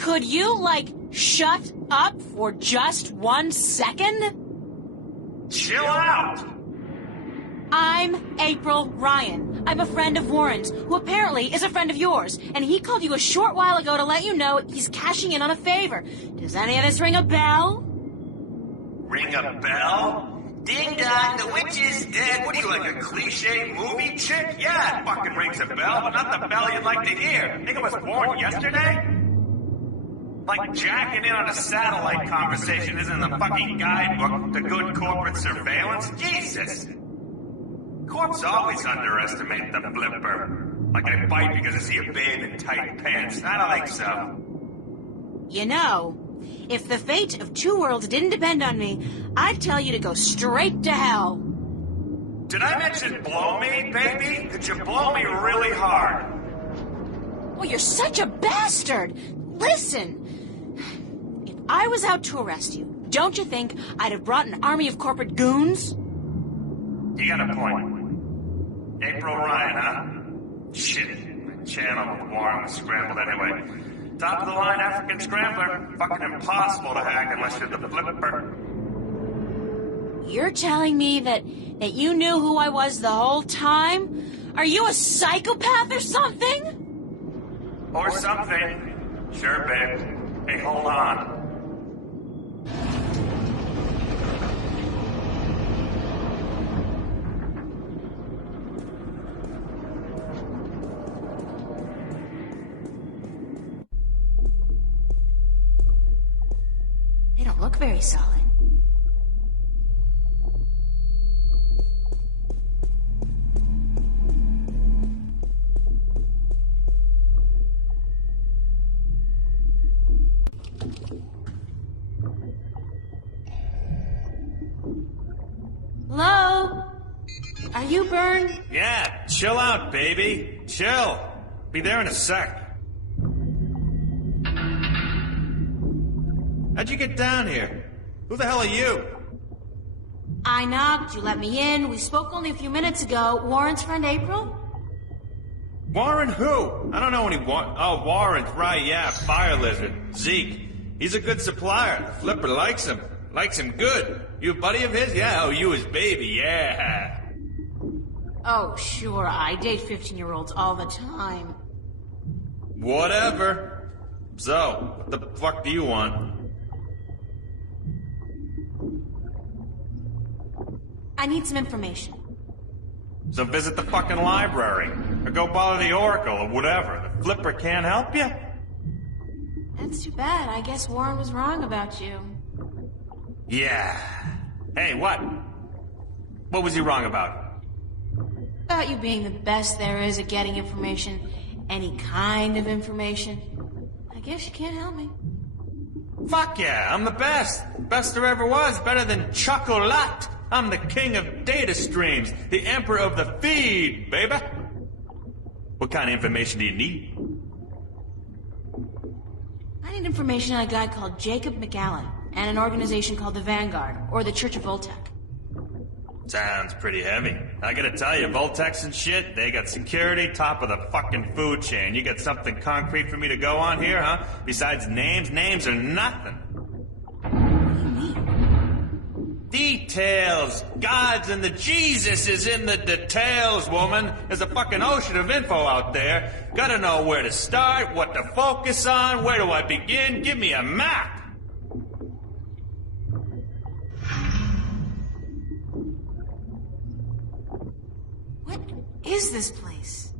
Could you, like, shut up for just 1 second? Chill out! I'm April Ryan. I'm a friend of Warren's, who apparently is a friend of yours, and he called you a short while ago to let you know he's cashing in on a favor. Does any of this ring a bell? Ring a bell? Ding dong, the witch is dead. What are you, like a cliche movie chick? Yeah, it fucking rings a bell, but not the bell you'd like to hear. Think it was born yesterday? Like jacking in on a satellite conversation isn't in the fucking guidebook to good corporate surveillance? Jesus! Corps always underestimate the flipper. Like I bite because I see a babe in tight pants. I don't think so. You know, if the fate of two worlds didn't depend on me, I'd tell you to go straight to hell. Did I mention blow me, baby? Could you blow me really hard? Oh, you're such a bastard! Listen! If I was out to arrest you, don't you think I'd have brought an army of corporate goons? You got a point. April Ryan, huh? Shit, my channel with Warren was scrambled anyway. Top of the line African scrambler. Fucking impossible to hack unless you're the flipper. You're telling me that you knew who I was the whole time? Are you a psychopath or something? Or something. Sure, babe. Hey, hold on. They don't look very solid. Hello? Are you burned? Yeah, chill out, baby. Chill. Be there in a sec. How'd you get down here? Who the hell are you? I knocked, you let me in. We spoke only a few minutes ago. Warren's friend April? Warren who? I don't know any Oh, Warren, right, yeah, Fire Lizard. Zeke. He's a good supplier. The flipper likes him. Likes him good. You a buddy of his? Yeah, oh, you his baby, yeah. Oh, sure, I date 15-year-olds all the time. Whatever. So, what the fuck do you want? I need some information. So visit the fucking library. Or go bother the Oracle or whatever. The flipper can't help you? That's too bad. I guess Warren was wrong about you. Yeah. Hey, what? What was he wrong about? About you being the best there is at getting information. Any kind of information. I guess you can't help me. Fuck yeah, I'm the best. Best there ever was. Better than chocolate. I'm the king of data streams. The emperor of the feed, baby. What kind of information do you need? I need information on a guy called Jacob McAllen and an organization called the Vanguard, or the Church of Voltec. Sounds pretty heavy. I gotta tell you, Voltex and shit, they got security top of the fucking food chain. You got something concrete for me to go on here, huh? Besides names? Names are nothing. What do you mean? Details! Gods and the Jesus is in the details, woman. There's a fucking ocean of info out there. Gotta know where to start, what to focus on, where do I begin? Give me a map! What is this place?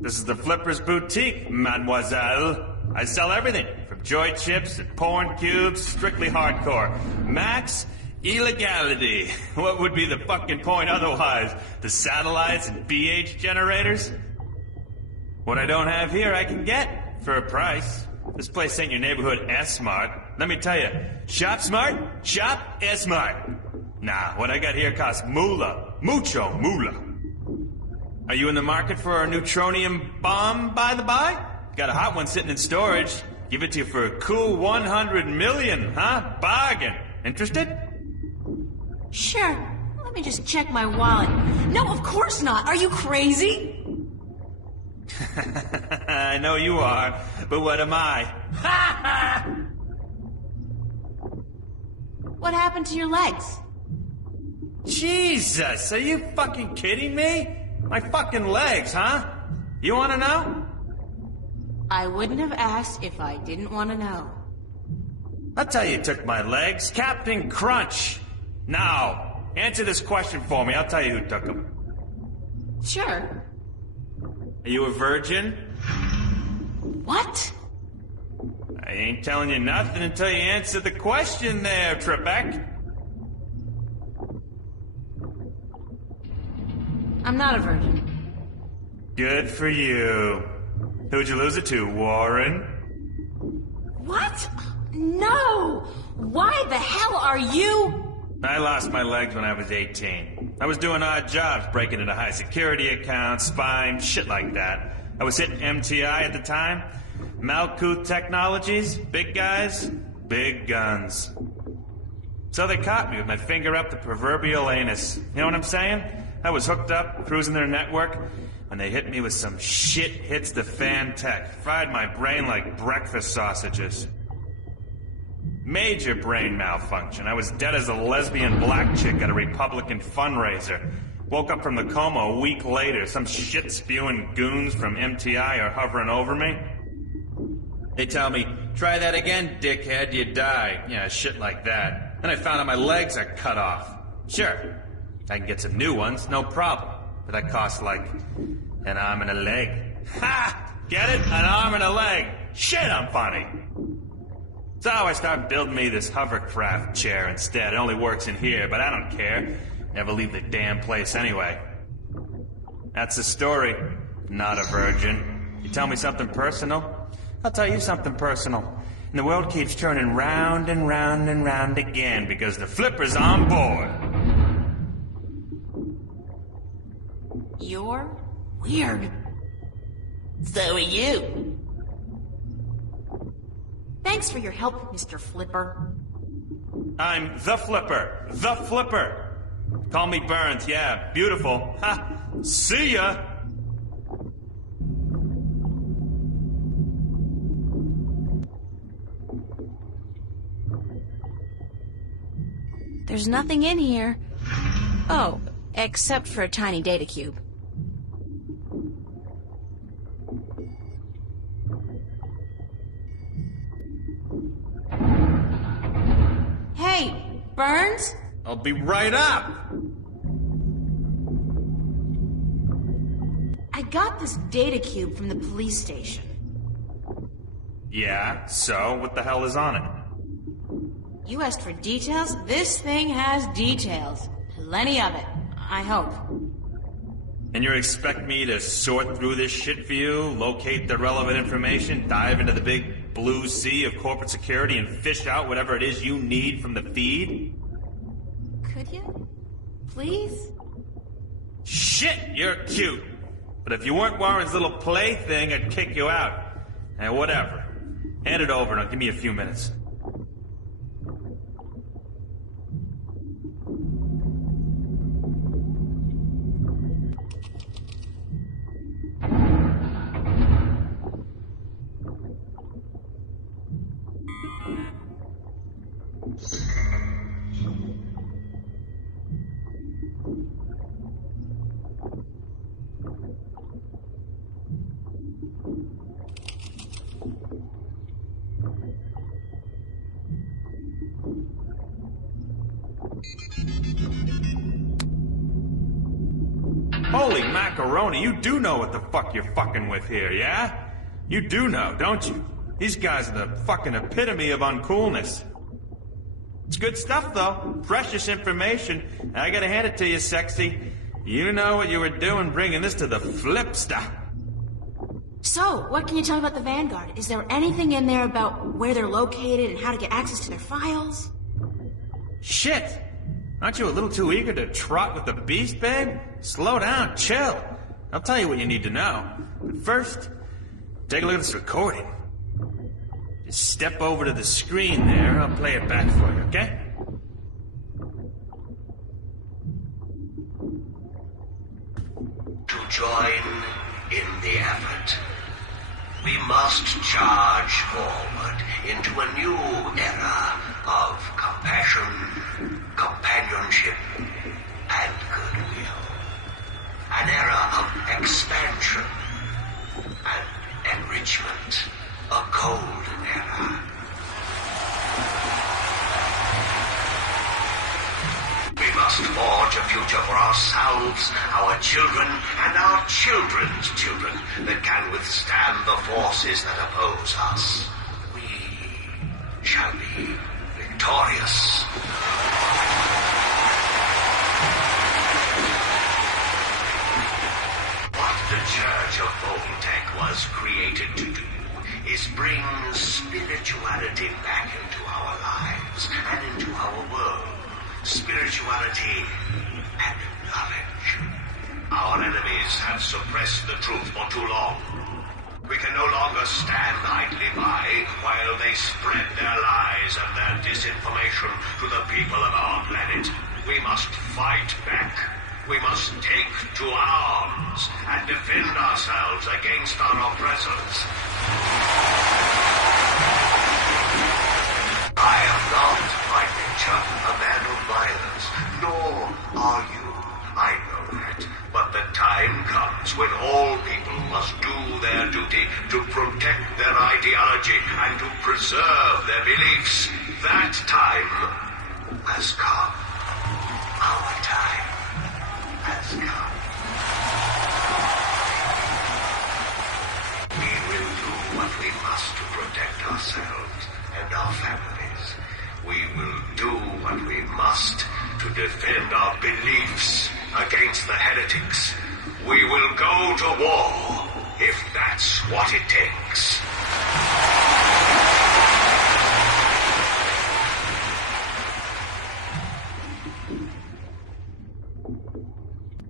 This is the Flipper's Boutique, mademoiselle. I sell everything, from joy chips and porn cubes, strictly hardcore. Max illegality. What would be the fucking point otherwise? The satellites and BH generators? What I don't have here, I can get for a price. This place ain't your neighborhood S-Mart. Let me tell you, shop smart, shop S-Mart. Nah, what I got here costs moolah. Mucho moolah. Are you in the market for a neutronium bomb, by the by? Got a hot one sitting in storage. Give it to you for a cool 100 million, huh? Bargain. Interested? Sure. Let me just check my wallet. No, of course not. Are you crazy? I know you are, but what am I? What happened to your legs? Jesus, are you fucking kidding me? My fucking legs, huh? You wanna know? I wouldn't have asked if I didn't want to know. I'll tell you who took my legs. Captain Crunch. Now, answer this question for me. I'll tell you who took them. Sure. Are you a virgin? What? I ain't telling you nothing until you answer the question there, Trebek. I'm not a virgin. Good for you. Who'd you lose it to, Warren? What? No! Why the hell are you... I lost my legs when I was 18. I was doing odd jobs, breaking into high security accounts, spying, shit like that. I was hitting MTI at the time. Malkuth Technologies, big guys, big guns. So they caught me with my finger up the proverbial anus. You know what I'm saying? I was hooked up, cruising their network, when they hit me with some shit hits the fan tech. Fried my brain like breakfast sausages. Major brain malfunction. I was dead as a lesbian black chick at a Republican fundraiser. Woke up from the coma a week later. Some shit-spewing goons from MTI are hovering over me. They tell me, try that again, dickhead, you die. Yeah, shit like that. Then I found out my legs are cut off. Sure, I can get some new ones, no problem. But that costs like an arm and a leg. Ha! Get it? An arm and a leg. Shit, I'm funny. So I started building me this hovercraft chair instead. It only works in here, but I don't care. Never leave the damn place anyway. That's the story. Not a virgin. You tell me something personal? I'll tell you something personal. And the world keeps turning round and round and round again because the flipper's on board. You're weird. So are you. Thanks for your help, Mr. Flipper. I'm the Flipper. The Flipper. Call me Burns, yeah, beautiful. Ha! See ya! There's nothing in here. Oh, except for a tiny data cube. Hey, Burns? I'll be right up! I got this data cube from the police station. Yeah, so what the hell is on it? You asked for details? This thing has details. Plenty of it. I hope. And you expect me to sort through this shit for you, locate the relevant information, dive into the big blue sea of corporate security, and fish out whatever it is you need from the feed? Could you? Please? Shit, you're cute. But if you weren't Warren's little plaything, I'd kick you out. And whatever. Hand it over and give me a few minutes. Holy macaroni, you do know what the fuck you're fucking with here, yeah? You do know, don't you? These guys are the fucking epitome of uncoolness. It's good stuff, though. Precious information. I gotta hand it to you, sexy. You know what you were doing bringing this to the Flipster. So, what can you tell me about the Vanguard? Is there anything in there about where they're located and how to get access to their files? Shit! Aren't you a little too eager to trot with the beast, babe? Slow down, chill. I'll tell you what you need to know. But first, take a look at this recording. Just step over to the screen there, I'll play it back for you, okay? To join in the effort. We must charge forward into a new era of compassion, companionship, and goodwill. An era of expansion and enrichment. A golden era. We must forge a future for ourselves, our children, and our children's children that can withstand the forces that oppose us. We shall be victorious. What the Church of Voltec was created to do is bring spirituality back into our lives and into our world. Spirituality and knowledge. Our enemies have suppressed the truth for too long. We can no longer stand idly by while they spread their lies and their disinformation to the people of our planet. We must fight back. We must take to arms and defend ourselves against our oppressors. I am not, by nature, a man of violence, nor are you. I know that. But the time comes when all people must do their duty to protect their ideology and to preserve their beliefs. That time has come. Our time has come. We will do what we must to protect ourselves and our families. We will do what we must to defend our beliefs against the heretics. We will go to war if that's what it takes.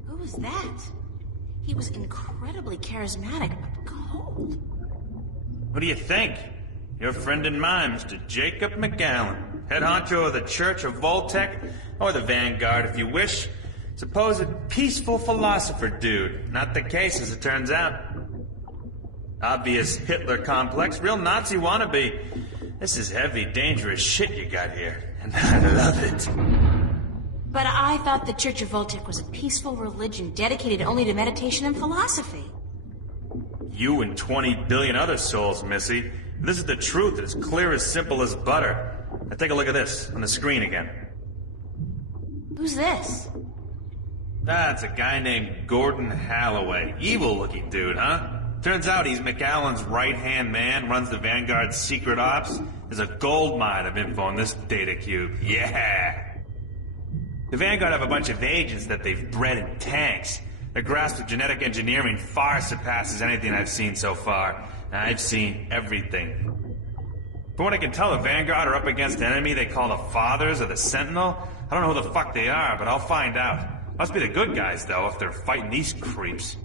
Who was that? He was incredibly charismatic, but cold. What do you think? Your friend and mine, Mr. Jacob McGowan, head honcho of the Church of Voltec, or the Vanguard if you wish. Supposed peaceful philosopher dude. Not the case, as it turns out. Obvious Hitler complex, real Nazi wannabe. This is heavy, dangerous shit you got here, and I love it. But I thought the Church of Voltec was a peaceful religion dedicated only to meditation and philosophy. You and 20 billion other souls, Missy. This is the truth. It's clear as simple as butter. Now take a look at this, on the screen again. Who's this? That's a guy named Gordon Halloway. Evil-looking dude, huh? Turns out he's McAllen's right-hand man, runs the Vanguard's secret ops. There's a gold mine of info in this data cube. Yeah! The Vanguard have a bunch of agents that they've bred in tanks. Their grasp of genetic engineering far surpasses anything I've seen so far. I've seen everything. From what I can tell, the Vanguard are up against an enemy they call the Fathers or the Sentinel. I don't know who the fuck they are, but I'll find out. Must be the good guys, though, if they're fighting these creeps.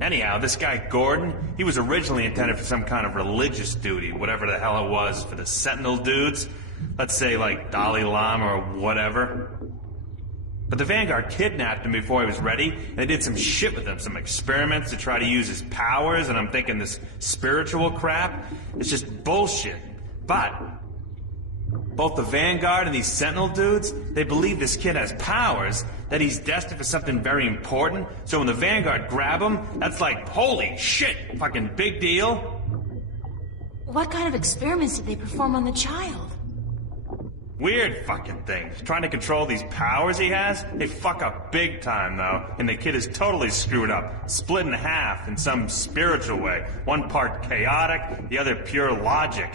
Anyhow, this guy Gordon, he was originally intended for some kind of religious duty, whatever the hell it was, for the Sentinel dudes. Let's say, like, Dalai Lama or whatever. But the Vanguard kidnapped him before he was ready, and they did some shit with him, some experiments to try to use his powers, and I'm thinking this spiritual crap, it's just bullshit. But both the Vanguard and these Sentinel dudes, they believe this kid has powers, that he's destined for something very important, so when the Vanguard grab him, that's like, holy shit, fucking big deal. What kind of experiments did they perform on the child? Weird fucking things. Trying to control these powers he has? They fuck up big time, though, and the kid is totally screwed up, split in half in some spiritual way. One part chaotic, the other pure logic.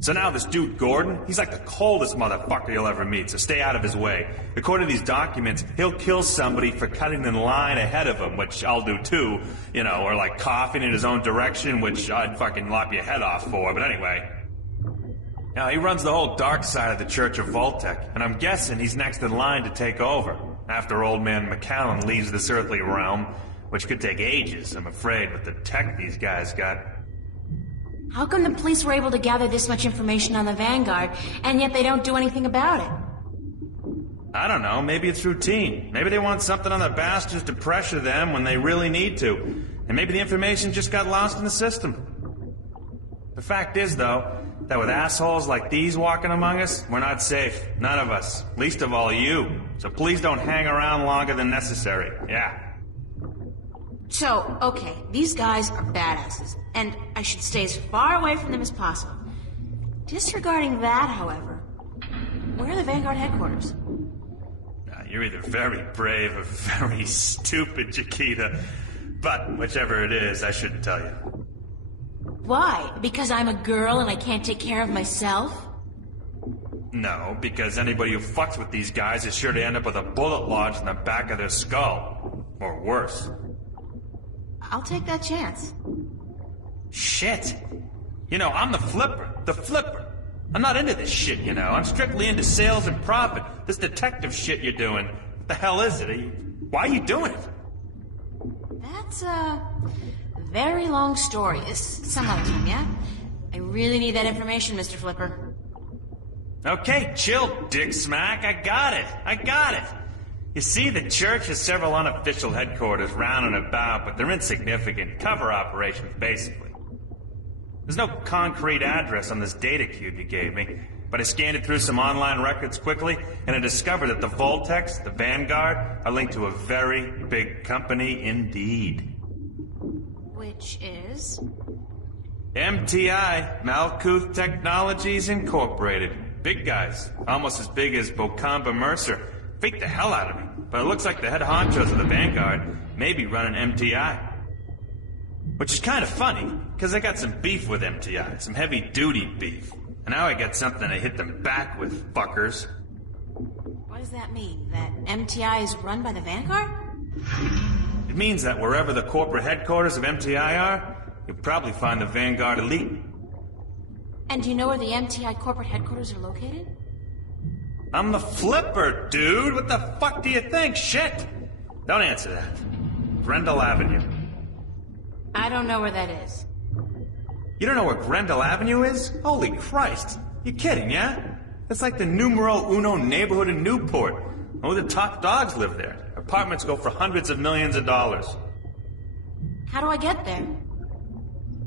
So now this dude Gordon, he's like the coldest motherfucker you'll ever meet, so stay out of his way. According to these documents, he'll kill somebody for cutting in line ahead of him, which I'll do too, you know, or like coughing in his own direction, which I'd fucking lop your head off for, but anyway. Now, he runs the whole dark side of the Church of Voltec, and I'm guessing he's next in line to take over, after old man McAllen leaves this earthly realm, which could take ages, I'm afraid, with the tech these guys got. How come the police were able to gather this much information on the Vanguard, and yet they don't do anything about it? I don't know, maybe it's routine. Maybe they want something on the bastards to pressure them when they really need to. And maybe the information just got lost in the system. The fact is, though, that with assholes like these walking among us, we're not safe. None of us. Least of all you. So please don't hang around longer than necessary. Yeah. So, okay, these guys are badasses, and I should stay as far away from them as possible. Disregarding that, however, where are the Vanguard headquarters? You're either very brave or very stupid, Chiquita. But whichever it is, I shouldn't tell you. Why? Because I'm a girl and I can't take care of myself? No, because anybody who fucks with these guys is sure to end up with a bullet lodged in the back of their skull. Or worse. I'll take that chance. Shit. You know, I'm the flipper. The flipper. I'm not into this shit, you know. I'm strictly into sales and profit. This detective shit you're doing. What the hell is it? Why are you doing it? That's a very long story. Some other time, yeah? I really need that information, Mr. Flipper. Okay, chill, Dick Smack. I got it. You see, the church has several unofficial headquarters round and about, but they're insignificant. Cover operations, basically. There's no concrete address on this data cube you gave me, but I scanned it through some online records quickly, and I discovered that the Voltex, the Vanguard, are linked to a very big company indeed. Which is? MTI, Malkuth Technologies Incorporated. Big guys, almost as big as Bocamba Mercer. Freaked the hell out of me, but it looks like the head honchos of the Vanguard may be running MTI. Which is kind of funny, because I got some beef with MTI, some heavy-duty beef. And now I got something to hit them back with, fuckers. What does that mean? That MTI is run by the Vanguard? It means that wherever the corporate headquarters of MTI are, you'll probably find the Vanguard elite. And do you know where the MTI corporate headquarters are located? I'm the flipper, dude! What the fuck do you think? Shit! Don't answer that. Grendel Avenue. I don't know where that is. You don't know where Grendel Avenue is? Holy Christ. You kidding, yeah? It's like the numero uno neighborhood in Newport. Only the top dogs live there. Apartments go for hundreds of millions of dollars. How do I get there?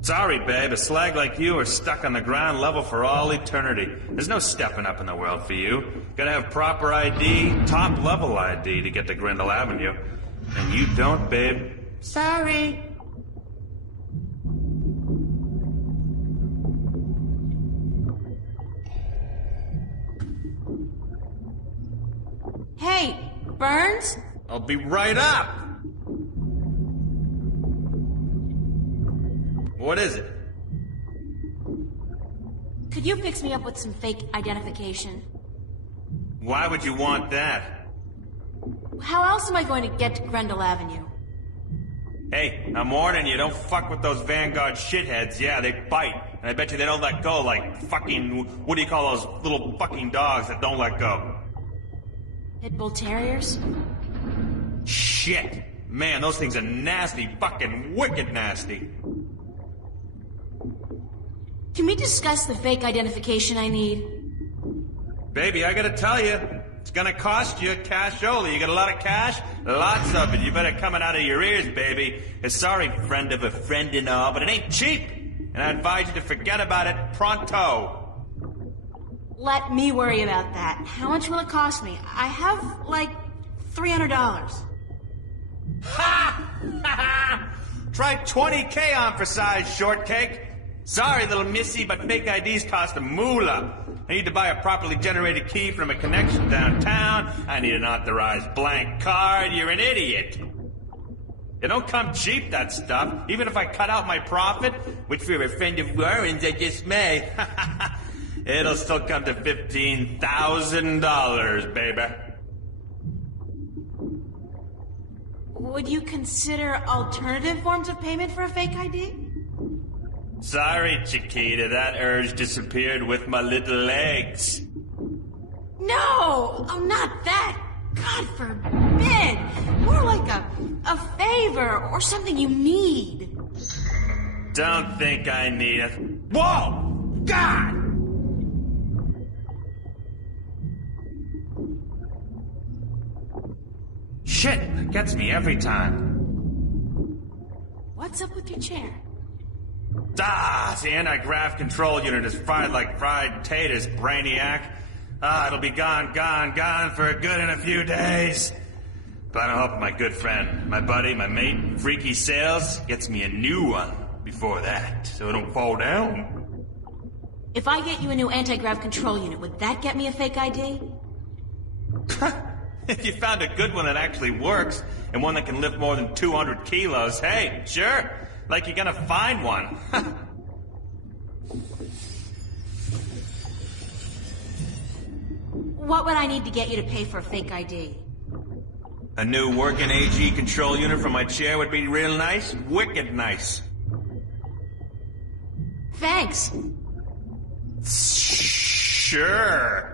Sorry, babe. A slag like you are stuck on the ground level for all eternity. There's no stepping up in the world for you. Gotta have proper ID, top-level ID to get to Grendel Avenue. And you don't, babe. Sorry. Hey, Burns? I'll be right up. What is it? Could you fix me up with some fake identification? Why would you want that? How else am I going to get to Grendel Avenue? Hey, I'm warning you, don't fuck with those Vanguard shitheads. Yeah, they bite. And I bet you they don't let go like fucking... What do you call those little fucking dogs that don't let go? Pit bull terriers? Shit. Man, those things are nasty. Fucking wicked nasty. Can we discuss the fake identification I need? Baby, I gotta tell you, it's gonna cost you cash only. You got a lot of cash? Lots of it. You better come it out of your ears, baby. Sorry, friend of a friend and all, but it ain't cheap. And I advise you to forget about it pronto. Let me worry about that. How much will it cost me? I have, like, $300. Ha! Try 20K on for size, shortcake. Sorry, little missy, but fake IDs cost a moolah. I need to buy a properly generated key from a connection downtown. I need an authorized blank card. You're an idiot. It don't come cheap, that stuff. Even if I cut out my profit, which for a friend of Warren's I just may, it'll still come to $15,000, baby. Would you consider alternative forms of payment for a fake ID? Sorry, Chiquita, that urge disappeared with my little legs. No! Oh, not that! God forbid! More like a favor or something you need. Don't think I need it. Whoa! God! Shit, it gets me every time. What's up with your chair? Ah, the anti-grav control unit is fried like fried taters, brainiac. Ah, it'll be gone for good in a few days. But I hope my good friend, my buddy, my mate, Freaky Sales, gets me a new one before that, so it don't fall down. If I get you a new anti-grav control unit, would that get me a fake ID? If you found a good one that actually works, and one that can lift more than 200 kilos, hey, sure. Like you're gonna find one. What would I need to get you to pay for a fake ID? A new working AG control unit for my chair would be real nice. Wicked nice. Thanks. Sure.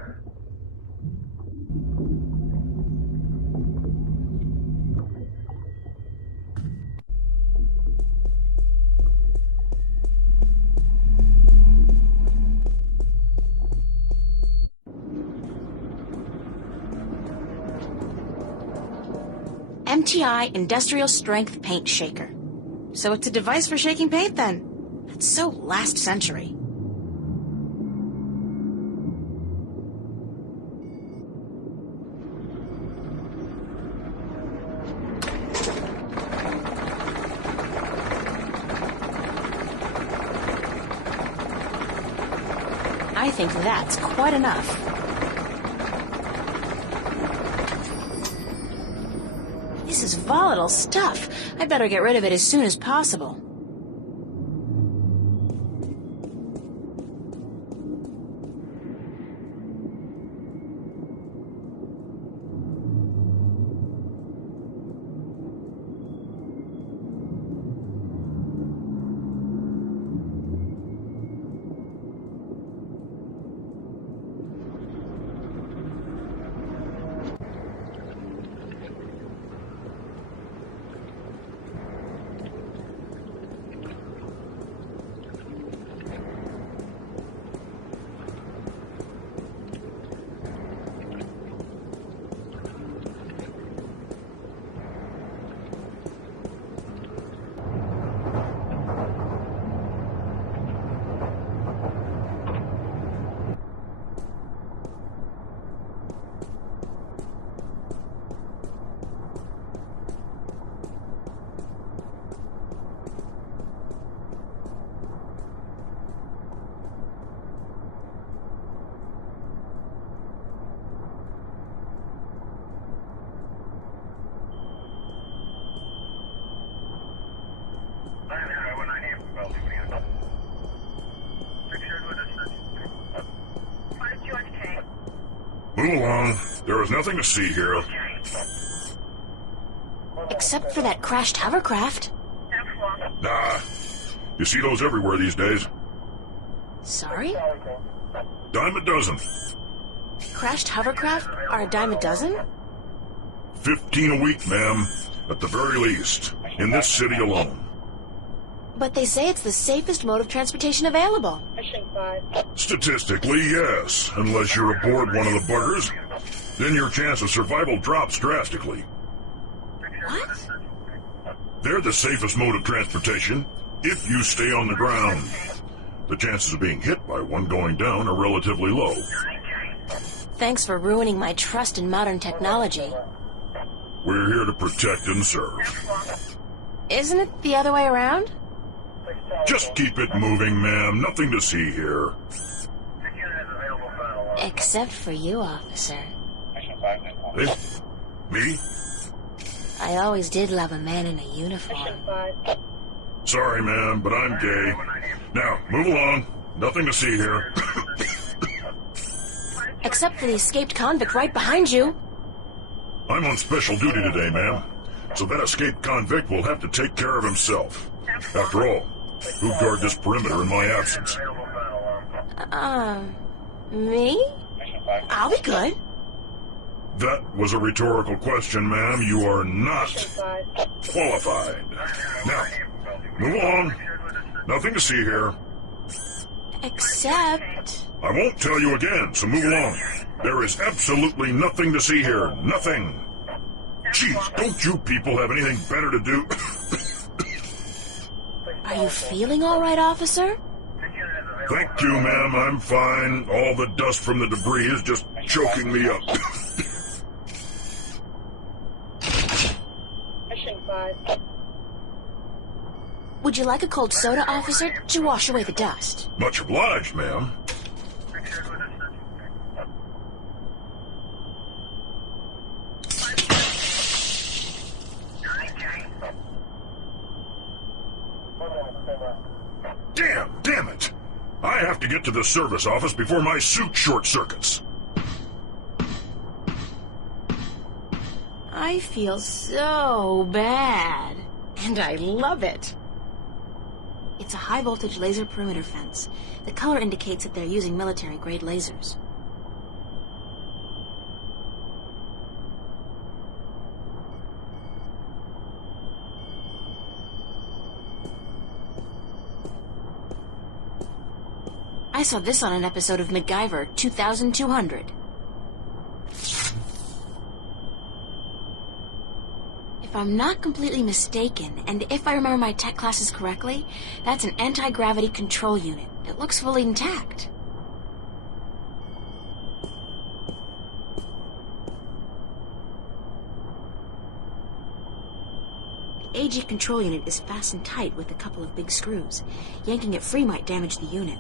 MTI Industrial Strength Paint Shaker. So it's a device for shaking paint then? That's so last century. I think that's quite enough. This is volatile stuff. I better get rid of it as soon as possible. Move along. There is nothing to see here. Except for that crashed hovercraft. Nah. You see those everywhere these days. Sorry? Dime a dozen. Crashed hovercraft are a dime a dozen? 15 a week, ma'am. At the very least. In this city alone. But they say it's the safest mode of transportation available. Statistically, yes. Unless you're aboard one of the buggers. Then your chance of survival drops drastically. What? They're the safest mode of transportation if you stay on the ground. The chances of being hit by one going down are relatively low. Thanks for ruining my trust in modern technology. We're here to protect and serve. Isn't it the other way around? Just keep it moving, ma'am. Nothing to see here. Except for you, officer. Eh? Me? I always did love a man in a uniform. Sorry, ma'am, but I'm gay. Now, move along. Nothing to see here. Except for the escaped convict right behind you. I'm on special duty today, ma'am. So that escaped convict will have to take care of himself. After all, who'll guard this perimeter in my absence? Me? I'll be good. That was a rhetorical question, ma'am. You are not qualified. Now, move along. Nothing to see here. Except... I won't tell you again, so move along. There is absolutely nothing to see here. Nothing. Jeez, don't you people have anything better to do? Are you feeling all right, officer? Thank you, ma'am. I'm fine. All the dust from the debris is just choking me up. Mission 5. Would you like a cold soda, officer, to wash away the dust? Much obliged, ma'am. Damn it! I have to get to the service office before my suit short circuits. I feel so bad. And I love it. It's a high-voltage laser perimeter fence. The color indicates that they're using military-grade lasers. I saw this on an episode of MacGyver 2200. If I'm not completely mistaken, and if I remember my tech classes correctly, that's an anti-gravity control unit. It looks fully intact. The AG control unit is fastened tight with a couple of big screws. Yanking it free might damage the unit.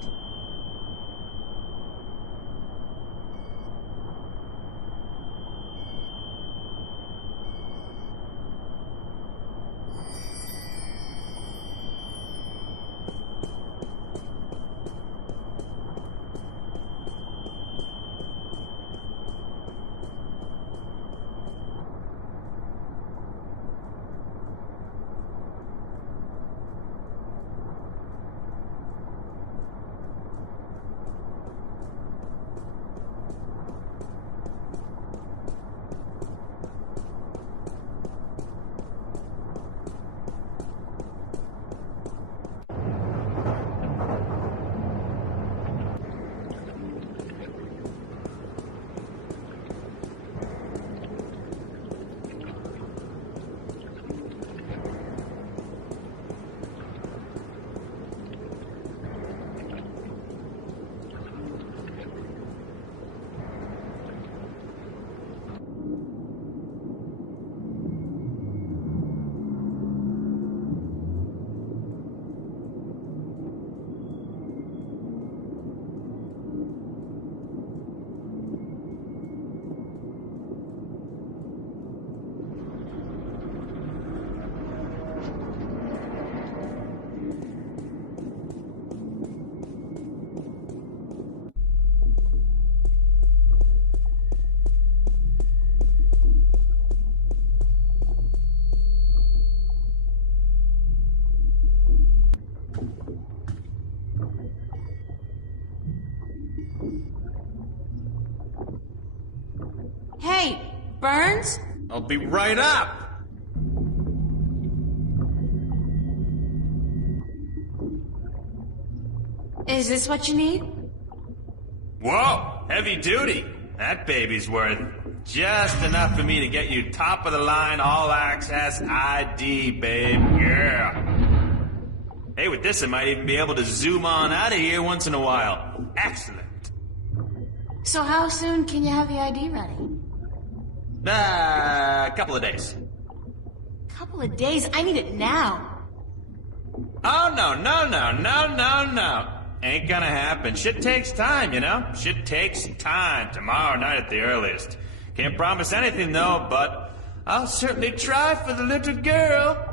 Hey, Burns? I'll be right up. Is this what you need? Whoa, heavy duty. That baby's worth just enough for me to get you top of the line all access ID, babe. Yeah. Hey, with this I might even be able to zoom on out of here once in a while. Excellent. So how soon can you have the ID ready? A couple of days. Couple of days? I need it now. Oh, no. Ain't gonna happen. Shit takes time, you know? Shit takes time. Tomorrow night at the earliest. Can't promise anything, though, but I'll certainly try for the little girl.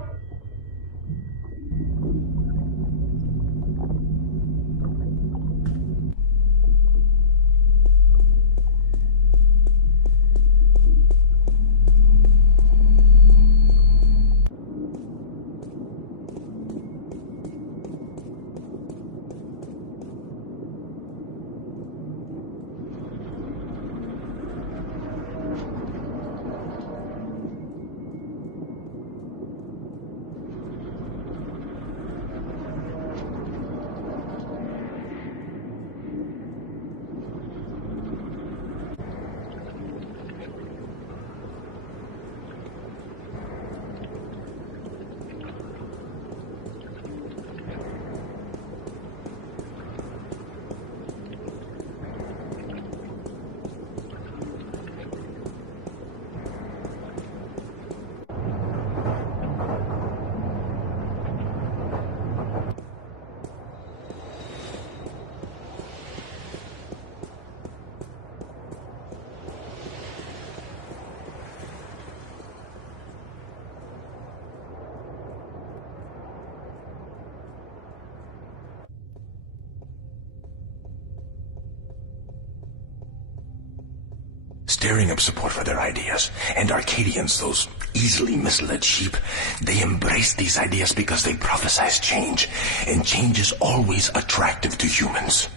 stirring up support for their ideas. And Arcadians, those easily misled sheep, they embrace these ideas because they prophesize change. And change is always attractive to humans.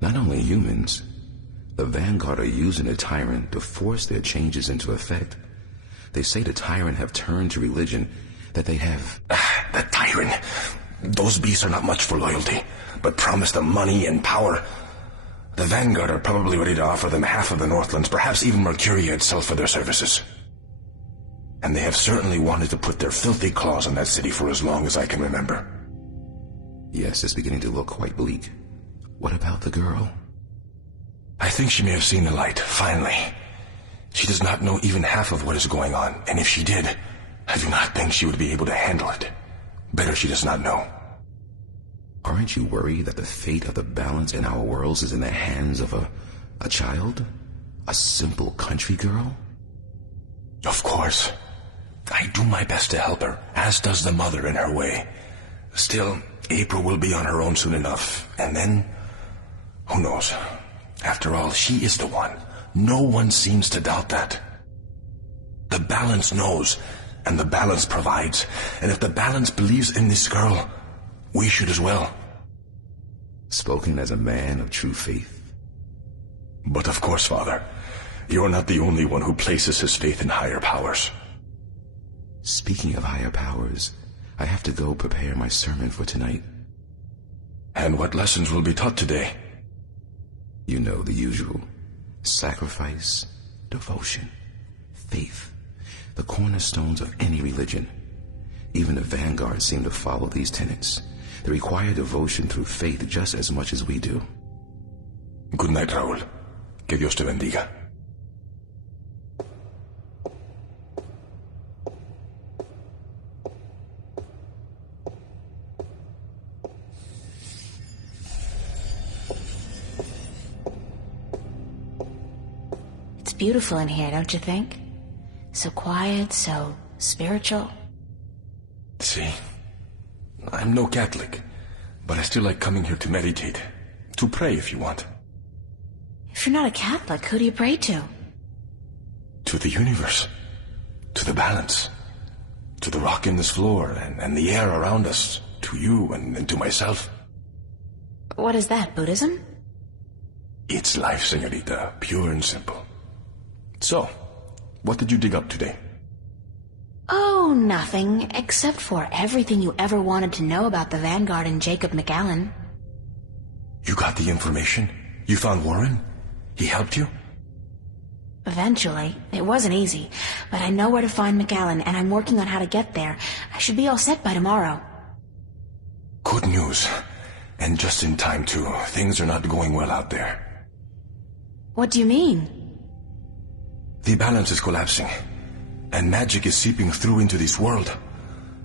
Not only humans, the Vanguard are using the Tyrant to force their changes into effect. They say the Tyrant have turned to religion, that they have... The Tyrant. Those beasts are not much for loyalty, but promise them money and power. The Vanguard are probably ready to offer them half of the Northlands, perhaps even Mercuria itself for their services. And they have certainly wanted to put their filthy claws on that city for as long as I can remember. Yes, it's beginning to look quite bleak. What about the girl? I think she may have seen the light, finally. She does not know even half of what is going on, and if she did, I do not think she would be able to handle it. Better she does not know. Aren't you worried that the fate of the balance in our worlds is in the hands of a child? A simple country girl? Of course. I do my best to help her, as does the mother in her way. Still, April will be on her own soon enough, and then... who knows? After all, she is the one. No one seems to doubt that. The balance knows, and the balance provides. And if the balance believes in this girl, we should as well. Spoken as a man of true faith. But of course, Father, you're not the only one who places his faith in higher powers. Speaking of higher powers, I have to go prepare my sermon for tonight. And what lessons will be taught today? You know, the usual. Sacrifice, devotion, faith. The cornerstones of any religion. Even the Vanguard seem to follow these tenets. They require devotion through faith just as much as we do. Good night, Raúl. Que Dios te bendiga. It's beautiful in here, don't you think? So quiet, so spiritual. See, I'm no Catholic, but I still like coming here to meditate. To pray if you want. If you're not a Catholic, who do you pray to? To the universe. To the balance. To the rock in this floor and the air around us. To you and to myself. What is that, Buddhism? It's life, señorita. Pure and simple. So, what did you dig up today? Oh, nothing, except for everything you ever wanted to know about the Vanguard and Jacob McAllen. You got the information? You found Warren? He helped you? Eventually. It wasn't easy, but I know where to find McAllen, and I'm working on how to get there. I should be all set by tomorrow. Good news. And just in time, too. Things are not going well out there. What do you mean? The balance is collapsing, and magic is seeping through into this world.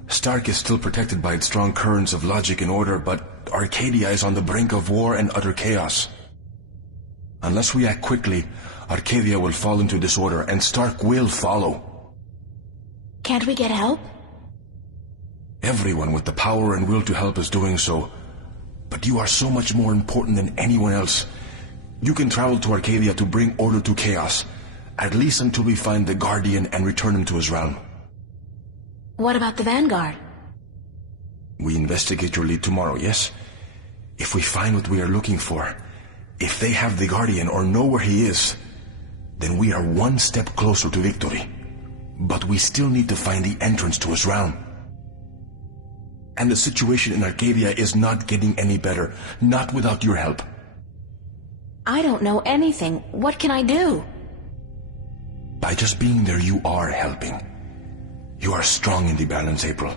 Stark is still protected by its strong currents of logic and order, but Arcadia is on the brink of war and utter chaos. Unless we act quickly, Arcadia will fall into disorder, and Stark will follow. Can't we get help? Everyone with the power and will to help is doing so, but you are so much more important than anyone else. You can travel to Arcadia to bring order to chaos, at least until we find the Guardian and return him to his realm. What about the Vanguard? We investigate your lead tomorrow, yes? If we find what we are looking for, if they have the Guardian or know where he is, then we are one step closer to victory. But we still need to find the entrance to his realm. And the situation in Arcadia is not getting any better, not without your help. I don't know anything. What can I do? By just being there, you are helping. You are strong in the balance, April,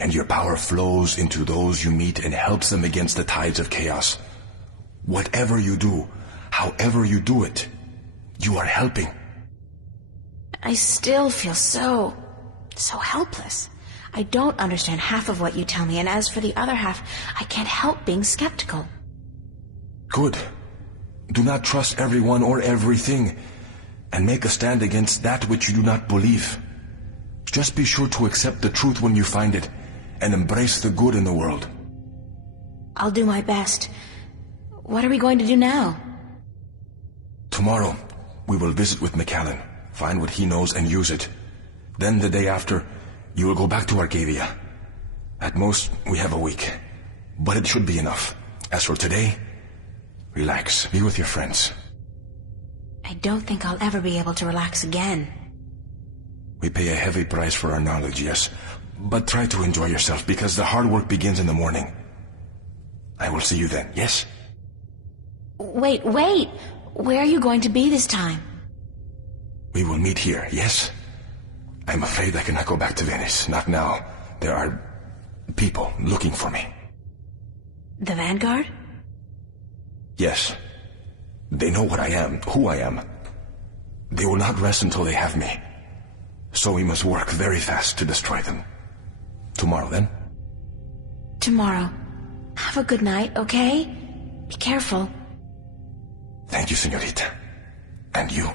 and your power flows into those you meet and helps them against the tides of chaos. Whatever you do, however you do it, you are helping. I still feel so helpless. I don't understand half of what you tell me, and as for the other half, I can't help being skeptical. Good. Do not trust everyone or everything, and make a stand against that which you do not believe. Just be sure to accept the truth when you find it, and embrace the good in the world. I'll do my best. What are we going to do now? Tomorrow, we will visit with McAllen, find what he knows and use it. Then the day after, you will go back to Arcadia. At most, we have a week. But it should be enough. As for today, relax, be with your friends. I don't think I'll ever be able to relax again. We pay a heavy price for our knowledge, yes. But try to enjoy yourself, because the hard work begins in the morning. I will see you then, yes? Wait! Where are you going to be this time? We will meet here, yes? I'm afraid I cannot go back to Venice, not now. There are people looking for me. The Vanguard? Yes. They know what I am, who I am. They will not rest until they have me. So we must work very fast to destroy them. Tomorrow, then? Tomorrow. Have a good night, okay? Be careful. Thank you, señorita. And you.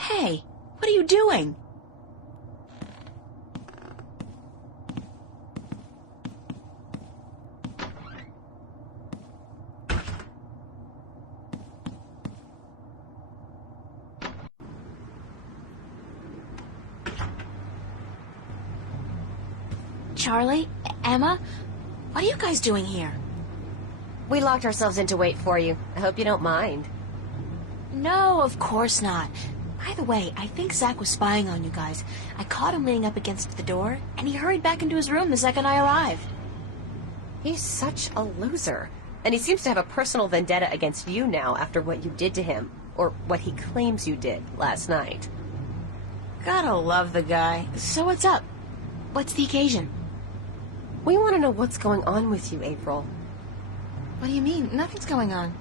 Hey, what are you doing? Charlie? Emma? What are you guys doing here? We locked ourselves in to wait for you. I hope you don't mind. No, of course not. By the way, I think Zach was spying on you guys. I caught him leaning up against the door, and he hurried back into his room the second I arrived. He's such a loser. And he seems to have a personal vendetta against you now after what you did to him. Or what he claims you did last night. Gotta love the guy. So what's up? What's the occasion? We want to know what's going on with you, April. What do you mean? Nothing's going on.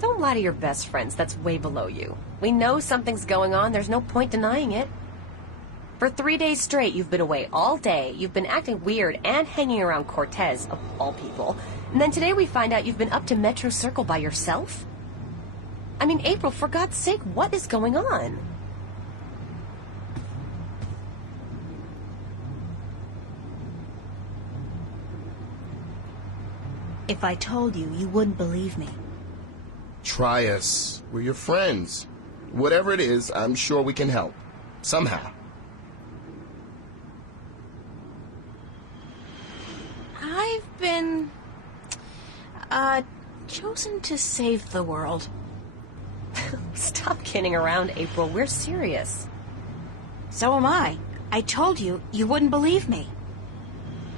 Don't lie to your best friends. That's way below you. We know something's going on. There's no point denying it. For 3 days straight, you've been away all day. You've been acting weird and hanging around Cortez, of all people. And then today we find out you've been up to Metro Circle by yourself? I mean, April, for God's sake, what is going on? If I told you, you wouldn't believe me. Try us. We're your friends. Whatever it is, I'm sure we can help. Somehow. I've been... chosen to save the world. Stop kidding around, April. We're serious. So am I. I told you, you wouldn't believe me.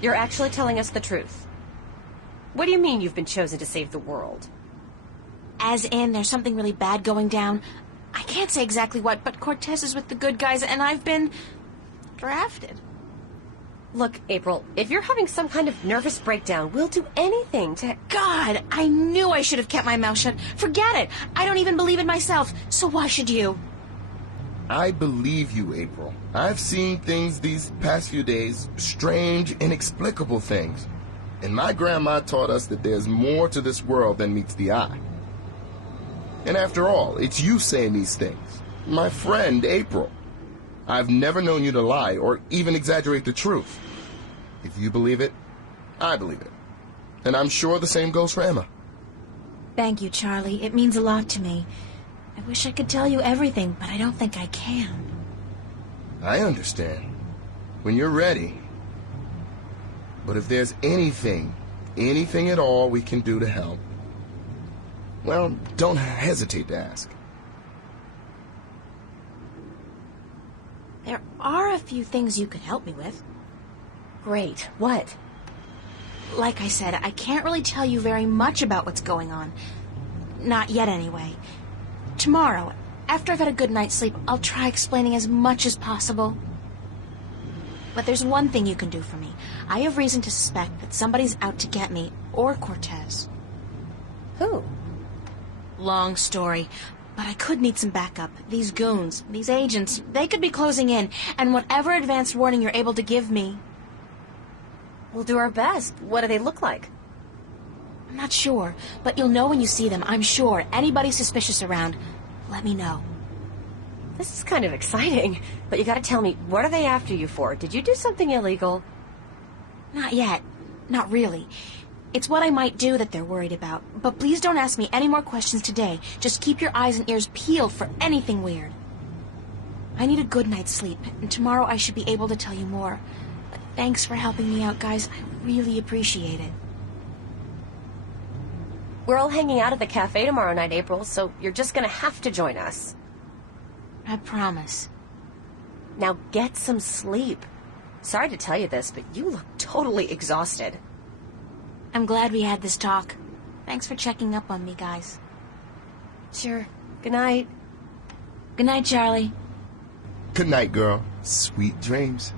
You're actually telling us the truth. What do you mean you've been chosen to save the world? As in, there's something really bad going down. I can't say exactly what, but Cortez is with the good guys, and I've been... drafted. Look, April, if you're having some kind of nervous breakdown, we'll do anything to... God, I knew I should have kept my mouth shut. Forget it. I don't even believe it myself, so why should you? I believe you, April. I've seen things these past few days, strange, inexplicable things. And my grandma taught us that there's more to this world than meets the eye. And after all, it's you saying these things. My friend, April. I've never known you to lie or even exaggerate the truth. If you believe it, I believe it. And I'm sure the same goes for Emma. Thank you, Charlie. It means a lot to me. I wish I could tell you everything, but I don't think I can. I understand. When you're ready. But if there's anything at all we can do to help, well, don't hesitate to ask. There are a few things you could help me with. Great. What? Like I said, I can't really tell you very much about what's going on. Not yet, anyway. Tomorrow, after I've had a good night's sleep, I'll try explaining as much as possible. But there's one thing you can do for me. I have reason to suspect that somebody's out to get me, or Cortez. Who? Long story, but I could need some backup. These goons, these agents, they could be closing in, and whatever advance warning you're able to give me... We'll do our best. What do they look like? I'm not sure, but you'll know when you see them, I'm sure. Anybody suspicious around, let me know. This is kind of exciting, but you gotta tell me, what are they after you for? Did you do something illegal? Not yet. Not really. It's what I might do that they're worried about. But please don't ask me any more questions today. Just keep your eyes and ears peeled for anything weird. I need a good night's sleep, and tomorrow I should be able to tell you more. But thanks for helping me out, guys. I really appreciate it. We're all hanging out at the cafe tomorrow night, April, so you're just gonna have to join us. I promise. Now get some sleep. Sorry to tell you this, but you look totally exhausted. I'm glad we had this talk. Thanks for checking up on me, guys. Sure. Good night. Good night, Charlie. Good night, girl. Sweet dreams.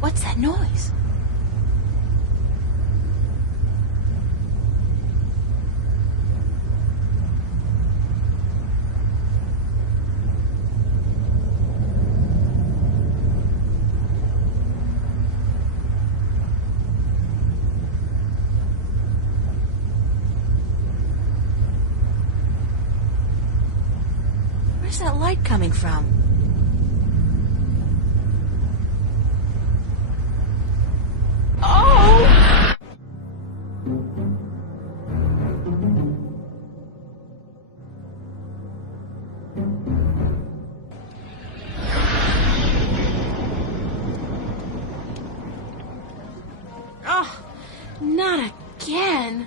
What's that noise? Where's that light coming from? Oh! Oh, not again.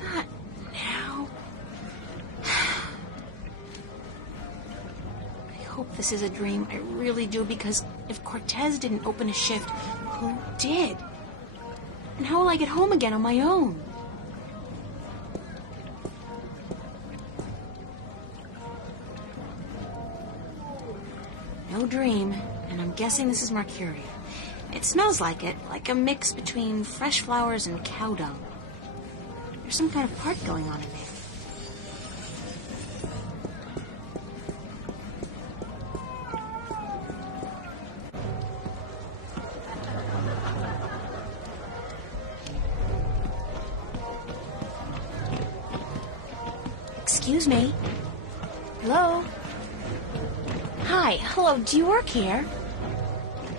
Not now. I hope this is a dream. I really do, because if Cortez didn't open a shift, who did? And how will I get home again on my own? No dream, and I'm guessing this is Mercuria. It smells like it, like a mix between fresh flowers and cow dung. There's some kind of part going on in there. Excuse me. Hello? Hi, hello, do you work here?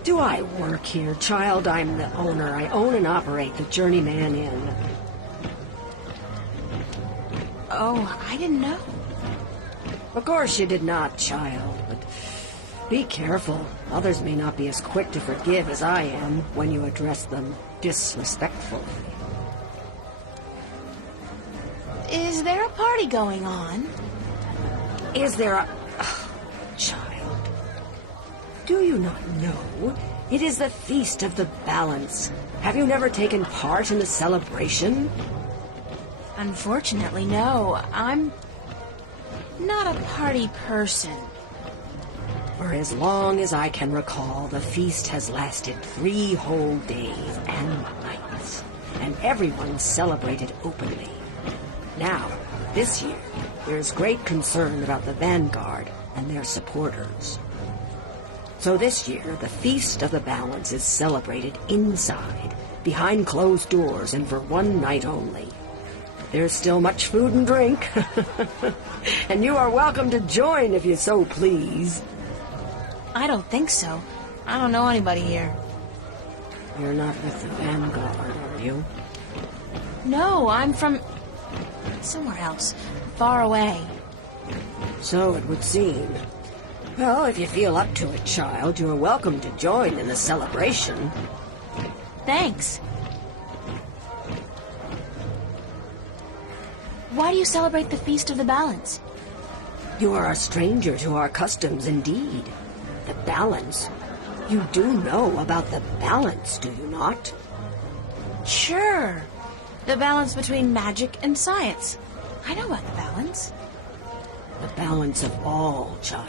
Do I work here, child? I'm the owner. I own and operate the Journeyman Inn. Oh, I didn't know. Of course you did not, child, but be careful. Others may not be as quick to forgive as I am when you address them disrespectfully. Is there a party going on? Is there a... Child, do you not know It is the Feast of the Balance. Have you never taken part in the celebration? Unfortunately, no. I'm not a party person. For as long as I can recall, the feast has lasted 3 whole days and nights, and everyone celebrated openly. Now, this year, there's great concern about the Vanguard and their supporters. So this year, the Feast of the Balance is celebrated inside, behind closed doors, and for 1 night only. There's still much food and drink, and you are welcome to join if you so please. I don't think so. I don't know anybody here. You're not with the Vanguard, are you? No, I'm from somewhere else, far away. So it would seem. Well, if you feel up to it, child, you're welcome to join in the celebration. Thanks. Why do you celebrate the Feast of the Balance? You are a stranger to our customs indeed. The balance. You do know about the balance, do you not? Sure. The balance between magic and science. I know about the balance. The balance of all, child.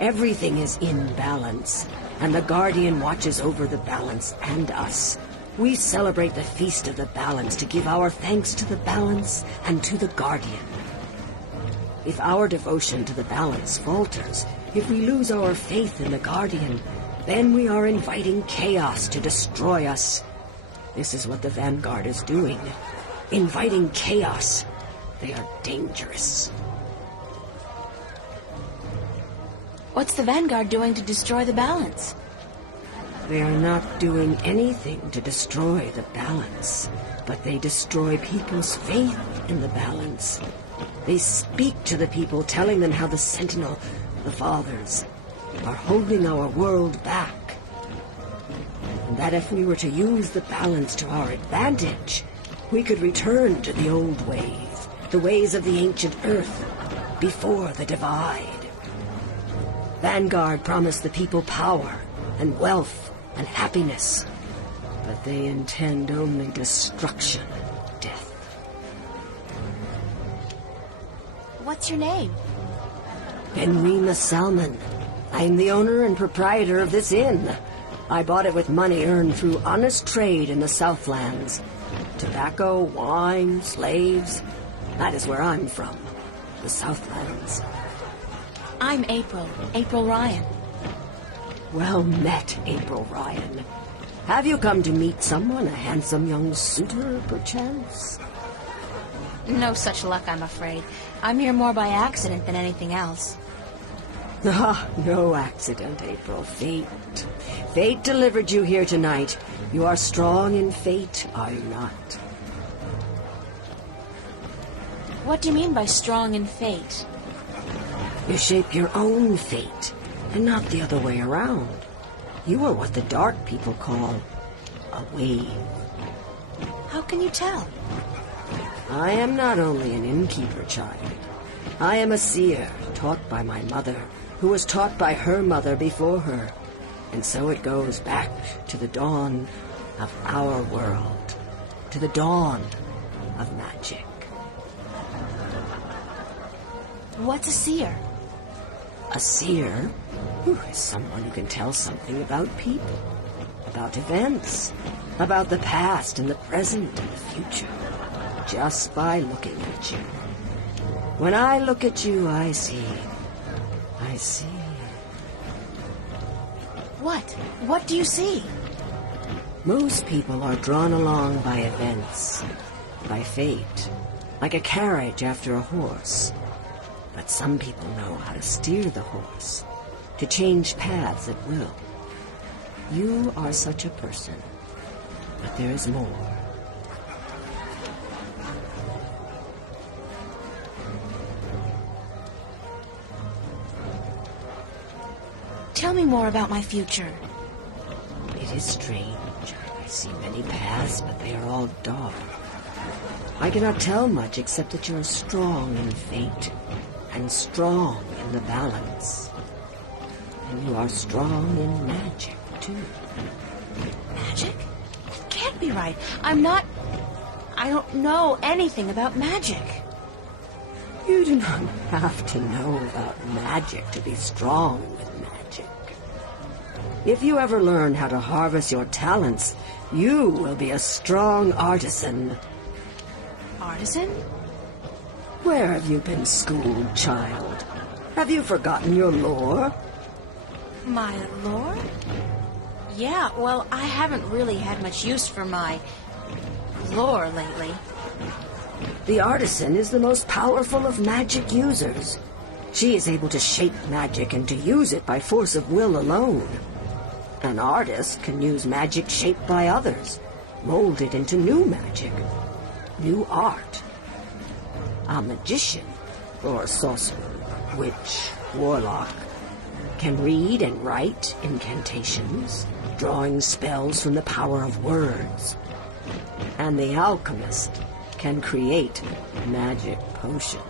Everything is in balance, and the Guardian watches over the balance and us. We celebrate the Feast of the Balance to give our thanks to the balance and to the Guardian. If our devotion to the balance falters, if we lose our faith in the Guardian, then we are inviting chaos to destroy us. This is what the Vanguard is doing. Inviting chaos. They are dangerous. What's the Vanguard doing to destroy the balance? They are not doing anything to destroy the balance, but they destroy people's faith in the balance. They speak to the people, telling them how the Sentinel, the Fathers, are holding our world back. And that if we were to use the balance to our advantage, we could return to the old ways, the ways of the ancient Earth, before the divide. Vanguard promised the people power and wealth and happiness, but they intend only destruction and death. What's your name? Benrima Salmon. I am the owner and proprietor of this inn. I bought it with money earned through honest trade in the Southlands. Tobacco, wine, slaves. That is where I'm from. The Southlands. I'm April Ryan. Well met, April Ryan. Have you come to meet someone, a handsome young suitor, perchance? No such luck, I'm afraid. I'm here more by accident than anything else. Ah, no accident, April. Fate. Fate delivered you here tonight. You are strong in fate, are you not? What do you mean by strong in fate? You shape your own fate, and not the other way around. You are what the dark people call a wave. How can you tell? I am not only an innkeeper, child. I am a seer, taught by my mother, who was taught by her mother before her. And so it goes back to the dawn of our world, to the dawn of magic. What's a seer? A seer is someone who can tell something about people, about events, about the past and the present and the future, just by looking at you. When I look at you, I see. What? What do you see? Most people are drawn along by events, by fate, like a carriage after a horse. But some people know how to steer the horse, to change paths at will. You are such a person, but there is more. Tell me more about my future. It is strange. I see many paths, but they are all dark. I cannot tell much except that you are strong in fate, and strong in the balance. And you are strong in magic. too. Magic? That can't be right. I don't know anything about magic. You do not have to know about magic to be strong with magic. If you ever learn how to harvest your talents, you will be a strong artisan. Artisan? Where have you been schooled, child? Have you forgotten your lore? My lore? Yeah, well, I haven't really had much use for my lore lately. The artisan is the most powerful of magic users. She is able to shape magic and to use it by force of will alone. An artist can use magic shaped by others, mold it into new magic, new art. A magician, or sorcerer, witch, warlock, can read and write incantations, drawing spells from the power of words. And the alchemist can create magic potions.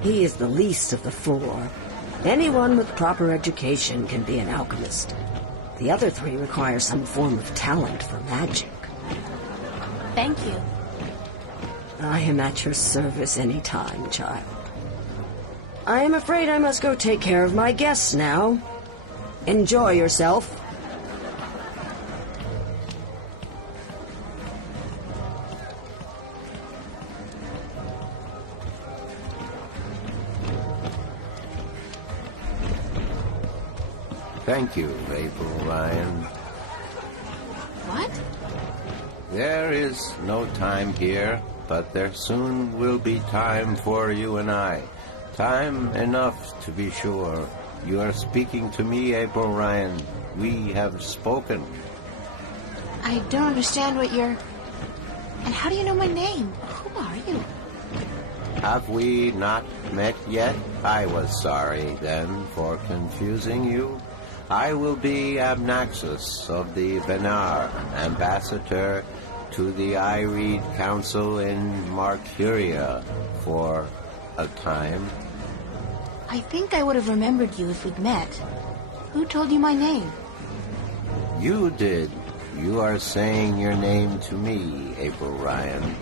He is the least of the four. Anyone with proper education can be an alchemist. The other three require some form of talent for magic. Thank you. I am at your service any time, child. I am afraid I must go take care of my guests now. Enjoy yourself. Thank you, April Ryan. What? There is no time here, but there soon will be time for you and I. Time enough, to be sure. You are speaking to me, April Ryan. We have spoken. I don't understand what you're... And how do you know my name? Who are you? Have we not met yet? I was sorry, then, for confusing you. I will be Abnaxus of the Venar, ambassador to the Ireed Council in Marcuria for a time. I think I would have remembered you if we'd met. Who told you my name? You did. You are saying your name to me, April Ryan.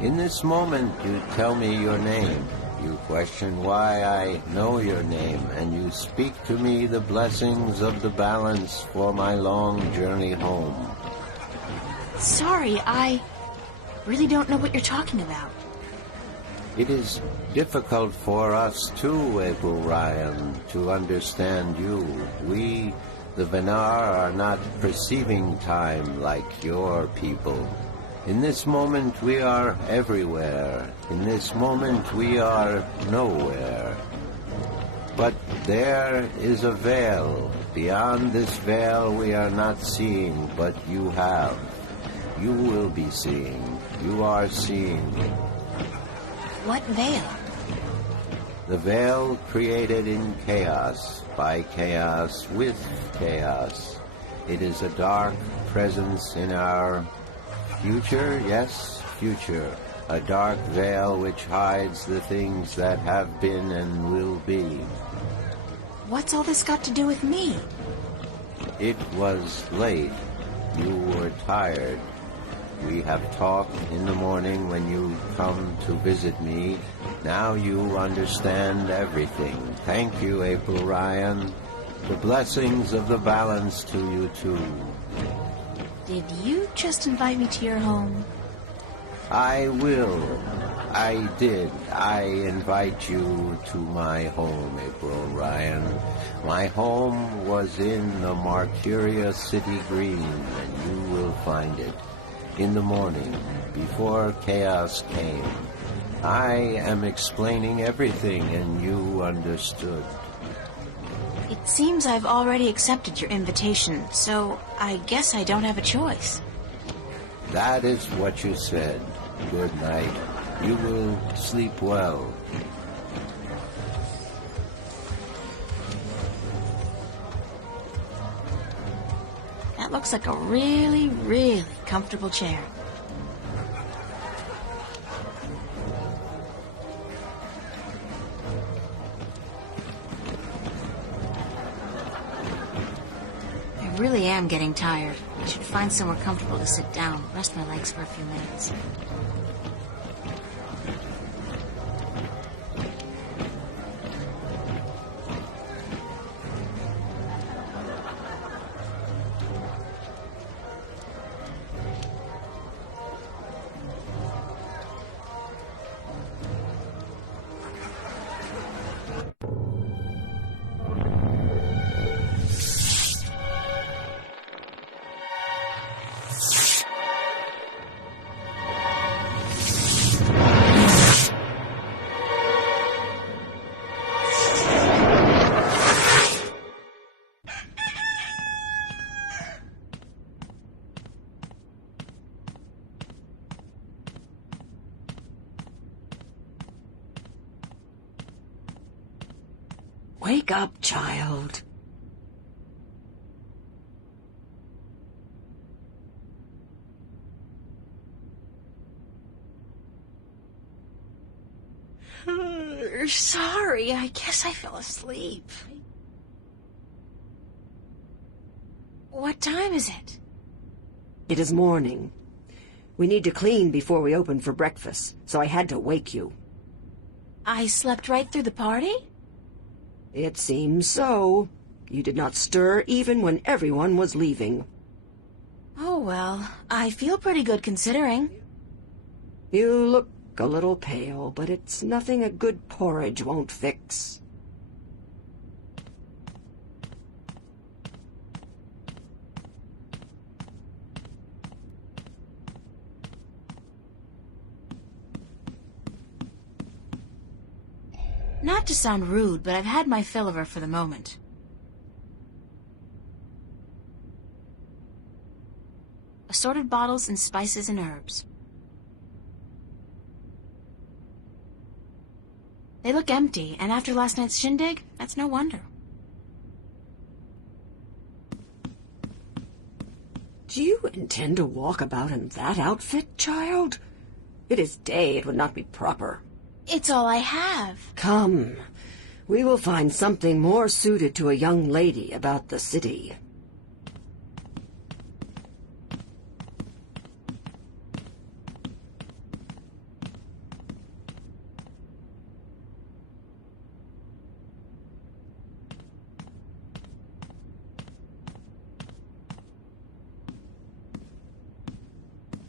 In this moment, you tell me your name. You question why I know your name, and you speak to me the blessings of the balance for my long journey home. Sorry, I really don't know what you're talking about. It is difficult for us too, April Ryan, to understand you. We, the Venar, are not perceiving time like your people. In this moment we are everywhere. In this moment we are nowhere. But there is a veil. Beyond this veil we are not seeing, but you have. You will be seeing. You are seeing. What veil? The veil created in chaos, by chaos, with chaos. It is a dark presence in our future, yes, future. A dark veil which hides the things that have been and will be. What's all this got to do with me? It was late. You were tired. We have talked in the morning when you come to visit me. Now you understand everything. Thank you, April Ryan. The blessings of the balance to you too. Did you just invite me to your home? I will. I did. I invite you to my home, April Ryan. My home was in the Marcuria City Green, and you will find it. In the morning, before chaos came. I am explaining everything, and you understood. It seems I've already accepted your invitation, so I guess I don't have a choice. That is what you said. Good night. You will sleep well. That looks like a really, really comfortable chair. really am getting tired. I should find somewhere comfortable to sit down, rest my legs for a few minutes. Wake up, child. Sorry, I guess I fell asleep. What time is it? It is morning. We need to clean before we open for breakfast, so I had to wake you. I slept right through the party? It seems so. You did not stir even when everyone was leaving. Oh, well, I feel pretty good considering. You look a little pale, but it's nothing a good porridge won't fix. Not to sound rude, but I've had my fill of her for the moment. Assorted bottles and spices and herbs. They look empty, and after last night's shindig, that's no wonder. Do you intend to walk about in that outfit, child? It is day, it would not be proper. It's all I have. Come, we will find something more suited to a young lady about the city.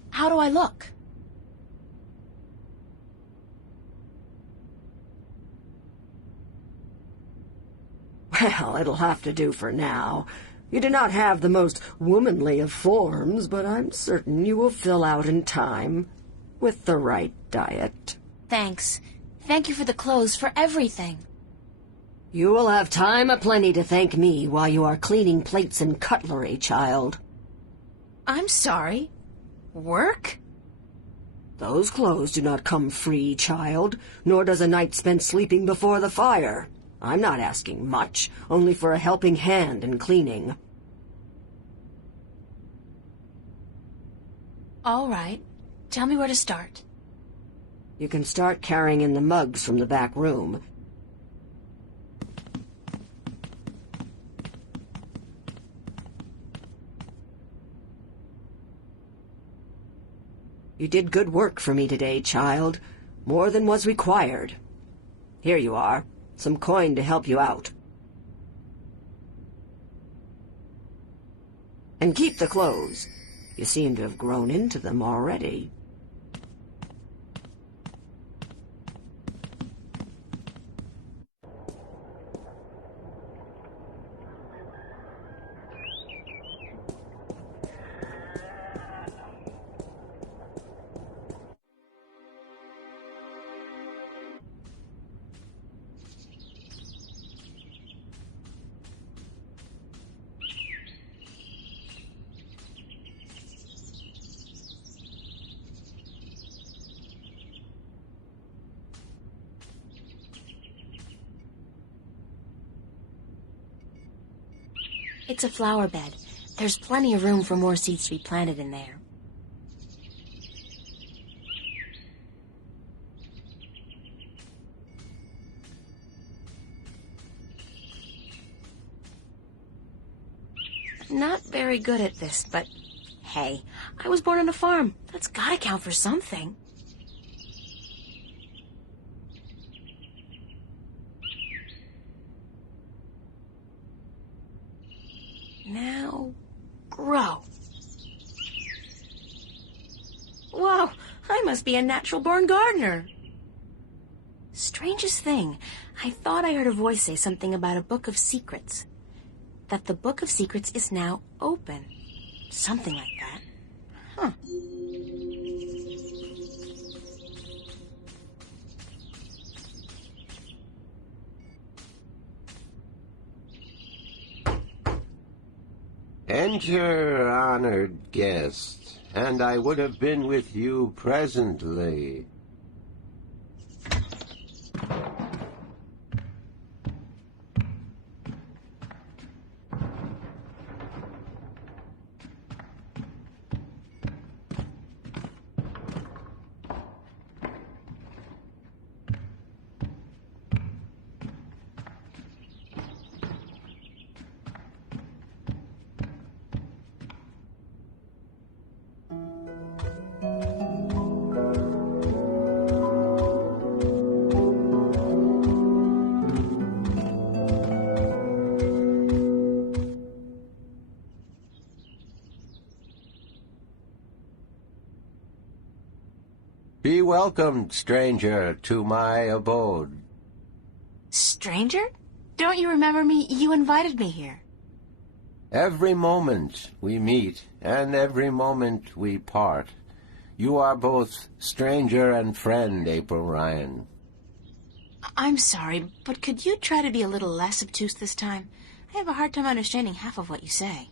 How do I look? Well, it'll have to do for now. You do not have the most womanly of forms, but I'm certain you will fill out in time, with the right diet. Thanks. Thank you for the clothes, for everything. You will have time aplenty to thank me while you are cleaning plates and cutlery, child. I'm sorry. Work? Those clothes do not come free, child, nor does a night spent sleeping before the fire. I'm not asking much, only for a helping hand in cleaning. All right. Tell me where to start. You can start carrying in the mugs from the back room. You did good work for me today, child. More than was required. Here you are. Some coin to help you out. And keep the clothes. You seem to have grown into them already. It's a flower bed. There's plenty of room for more seeds to be planted in there. not very good at this, but hey, I was born on a farm. That's gotta count for something. Now, grow. Whoa, I must be a natural-born gardener. Strangest thing, I thought I heard a voice say something about a book of secrets. That the book of secrets is now open. Something like that. Huh. Enter, honored guest, and I would have been with you presently. Be welcomed, stranger, to my abode. Stranger? Don't you remember me? You invited me here. Every moment we meet, and every moment we part. You are both stranger and friend, April Ryan. I'm sorry, but could you try to be a little less obtuse this time? I have a hard time understanding half of what you say.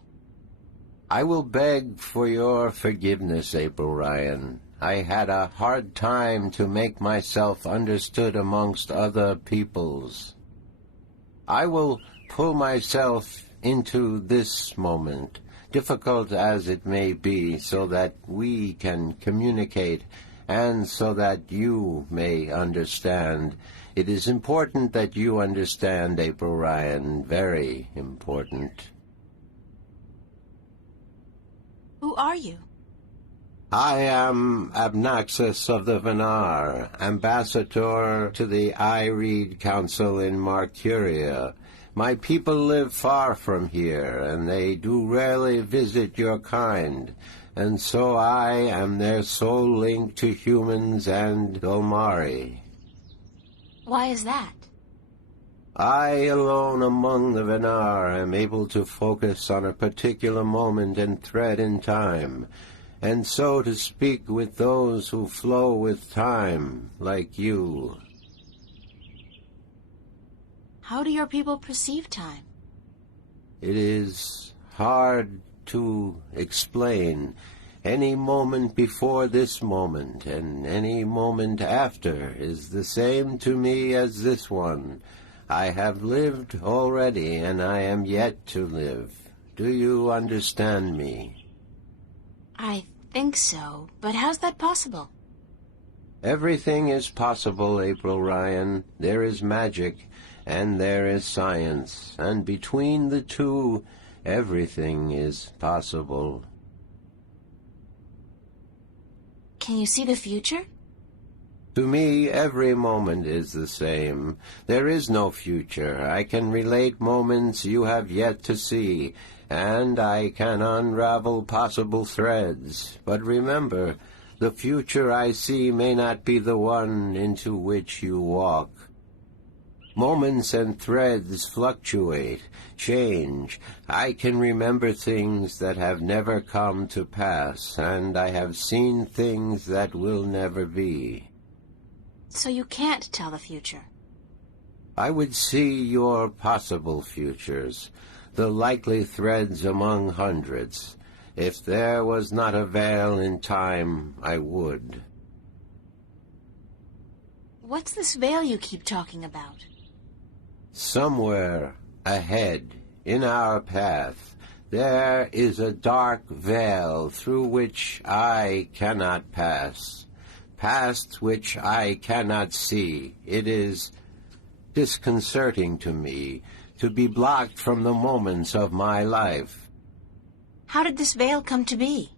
I will beg for your forgiveness, April Ryan. I had a hard time to make myself understood amongst other peoples. I will pull myself into this moment, difficult as it may be, so that we can communicate and so that you may understand. It is important that you understand, April Ryan, very important. Who are you? I am Abnaxus of the Venar, ambassador to the I-Reed Council in Marcuria. My people live far from here, and they do rarely visit your kind, and so I am their sole link to humans and Dolmari. Why is that? I alone among the Venar am able to focus on a particular moment and thread in time, and so to speak with those who flow with time, like you. How do your people perceive time? It is hard to explain. Any moment before this moment, and any moment after, is the same to me as this one. I have lived already, and I am yet to live. Do you understand me? I think so, but how's that possible? Everything is possible, April Ryan. There is magic, and there is science, and between the two, everything is possible. Can you see the future? To me, every moment is the same. There is no future. I can relate moments you have yet to see, and I can unravel possible threads. But remember, the future I see may not be the one into which you walk. Moments and threads fluctuate, change. I can remember things that have never come to pass, and I have seen things that will never be. So you can't tell the future? I would see your possible futures, the likely threads among hundreds. If there was not a veil in time, I would. What's this veil you keep talking about? Somewhere ahead, in our path, there is a dark veil through which I cannot pass, past which I cannot see. It is disconcerting to me to be blocked from the moments of my life. How did this veil come to be?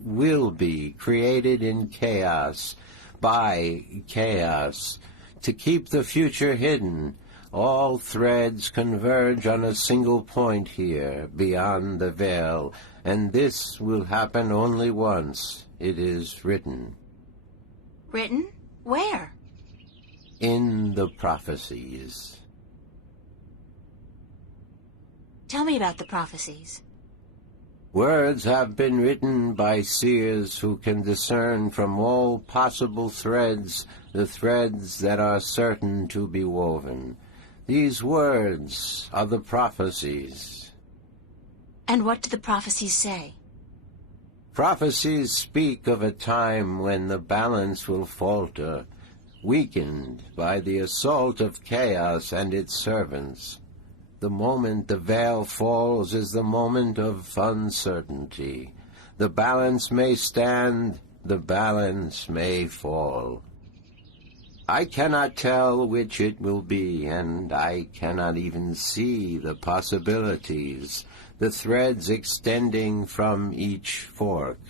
Will be created in chaos, by chaos, to keep the future hidden. All threads converge on a single point here, beyond the veil, and this will happen only once. It is written. Written? Where? In the prophecies. Tell me about the prophecies. Words have been written by seers who can discern from all possible threads the threads that are certain to be woven. These words are the prophecies. And what do the prophecies say? Prophecies speak of a time when the balance will falter, weakened by the assault of chaos and its servants. The moment the veil falls is the moment of uncertainty. The balance may stand, the balance may fall. I cannot tell which it will be, and I cannot even see the possibilities, the threads extending from each fork.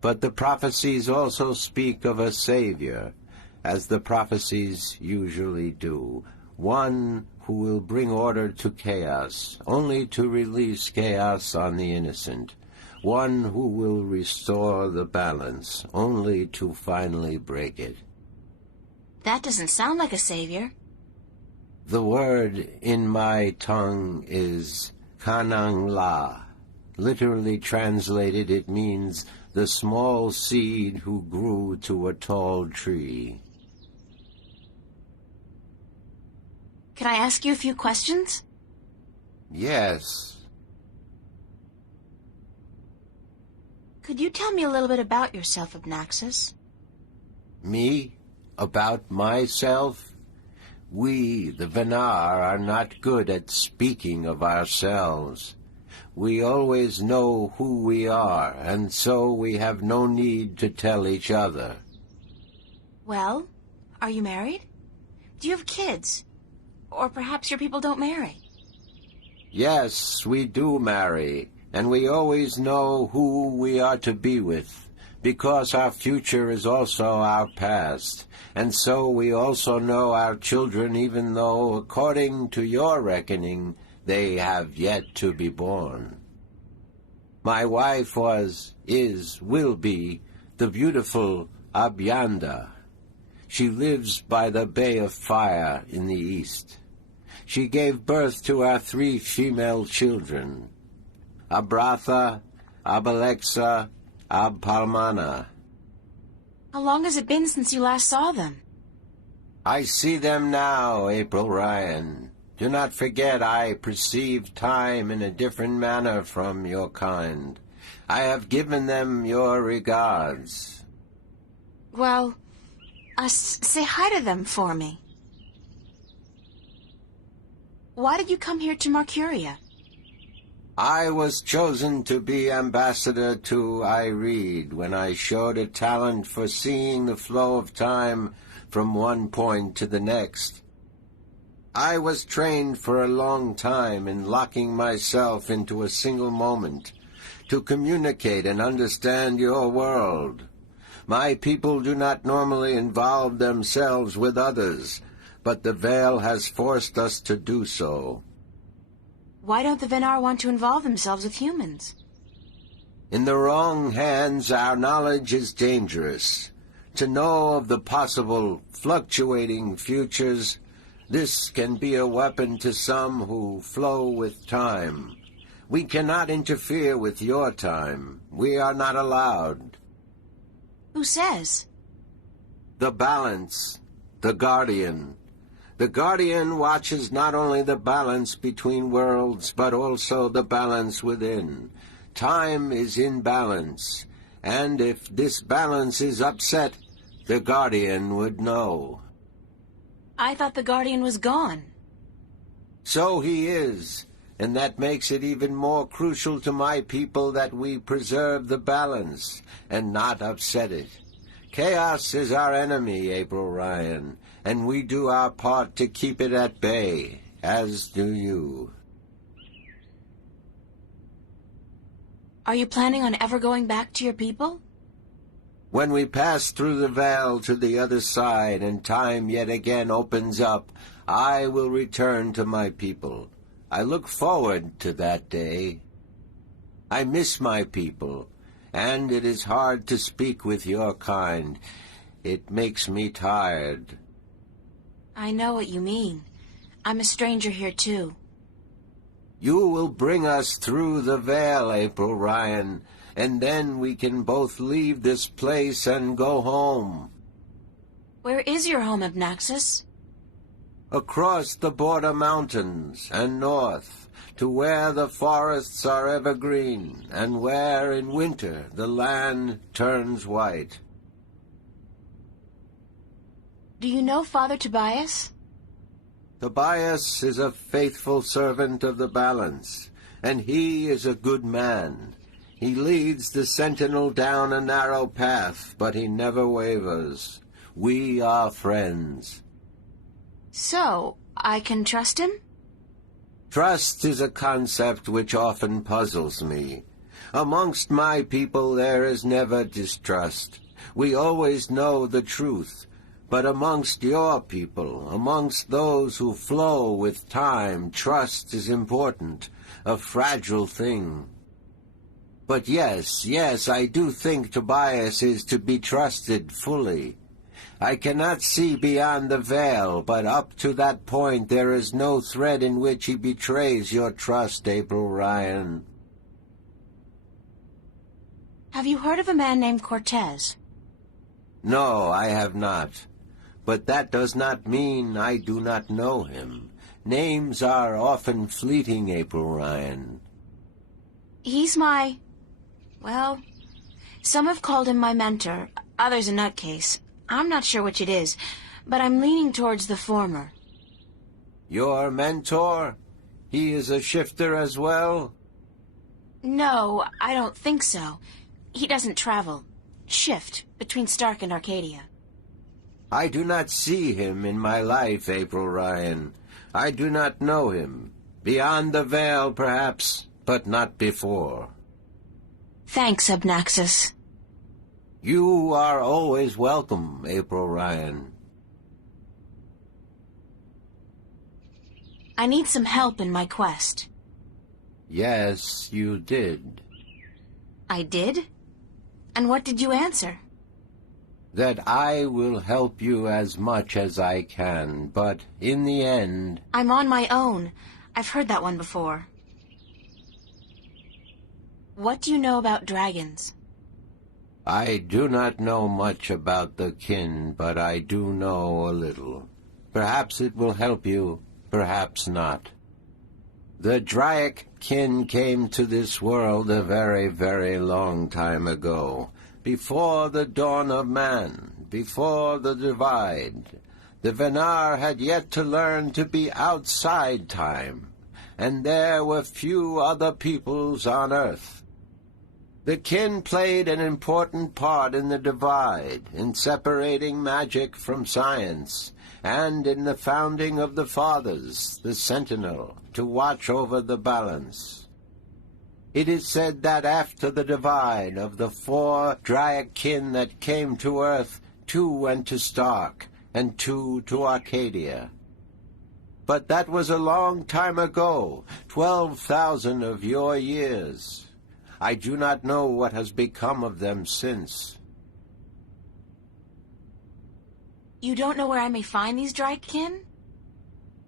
But the prophecies also speak of a Savior, as the prophecies usually do, one who will bring order to chaos, only to release chaos on the innocent, one who will restore the balance, only to finally break it. That doesn't sound like a savior. The word in my tongue is Kanang La. Literally translated, it means the small seed who grew to a tall tree. Can I ask you a few questions? Yes. Could you tell me a little bit about yourself, Abnaxis? Me? About myself? We, the Venar, are not good at speaking of ourselves. We always know who we are, and so we have no need to tell each other. Well, are you married? Do you have kids? Or perhaps your people don't marry? Yes, we do marry, and we always know who we are to be with, because our future is also our past, and so we also know our children, even though, according to your reckoning, they have yet to be born. My wife will be, the beautiful Abyanda. She lives by the Bay of Fire in the east. She gave birth to our 3 female children, Abratha, Abalexa, Abpalmana. How long has it been since you last saw them? I see them now, April Ryan. Do not forget I perceive time in a different manner from your kind. I have given them your regards. Well, say hi to them for me. Why did you come here to Mercuria? I was chosen to be ambassador to Ireed when I showed a talent for seeing the flow of time from one point to the next. I was trained for a long time in locking myself into a single moment to communicate and understand your world. My people do not normally involve themselves with others, but the veil has forced us to do so. Why don't the Venar want to involve themselves with humans? In the wrong hands, our knowledge is dangerous. To know of the possible fluctuating futures, this can be a weapon to some who flow with time. We cannot interfere with your time. We are not allowed. Who says? The balance, the guardian. The guardian watches not only the balance between worlds, but also the balance within. Time is in balance, and if this balance is upset, the guardian would know. I thought the guardian was gone. So he is, and that makes it even more crucial to my people that we preserve the balance and not upset it. Chaos is our enemy, April Ryan, and we do our part to keep it at bay, as do you. Are you planning on ever going back to your people? When we pass through the veil to the other side and time yet again opens up, I will return to my people. I look forward to that day. I miss my people, and it is hard to speak with your kind. It makes me tired. I know what you mean. I'm a stranger here, too. You will bring us through the veil, April Ryan, and then we can both leave this place and go home. Where is your home, Abnaxis? Across the border mountains and north, to where the forests are evergreen, and where in winter the land turns white. Do you know Father Tobias? Tobias is a faithful servant of the balance, and he is a good man. He leads the sentinel down a narrow path, but he never wavers. We are friends. So, I can trust him? Trust is a concept which often puzzles me. Amongst my people there is never distrust. We always know the truth. But amongst your people, amongst those who flow with time, trust is important, a fragile thing. But yes, I do think Tobias is to be trusted fully. I cannot see beyond the veil, but up to that point there is no thread in which he betrays your trust, April Ryan. Have you heard of a man named Cortez? No, I have not. But that does not mean I do not know him. Names are often fleeting, April Ryan. He's well, some have called him my mentor, others a nutcase. I'm not sure which it is, but I'm leaning towards the former. Your mentor? He is a shifter as well? No, I don't think so. He doesn't travel. Shift between Stark and Arcadia. I do not see him in my life, April Ryan. I do not know him. Beyond the veil, perhaps, but not before. Thanks, Abnaxis. You are always welcome, April Ryan. I need some help in my quest. Yes, you did. I did? And what did you answer? That I will help you as much as I can, but in the end... I'm on my own. I've heard that one before. What do you know about dragons? I do not know much about the kin, but I do know a little. Perhaps it will help you, perhaps not. The Draic kin came to this world a very, very long time ago. Before the dawn of man, before the divide, the Venar had yet to learn to be outside time, and there were few other peoples on Earth. The kin played an important part in the divide, in separating magic from science, and in the founding of the Fathers, the Sentinel, to watch over the balance. It is said that after the divide of the 4 Draic kin that came to Earth, 2 went to Stark, and 2 to Arcadia. But that was a long time ago, 12,000 of your years. I do not know what has become of them since. You don't know where I may find these Draic kin?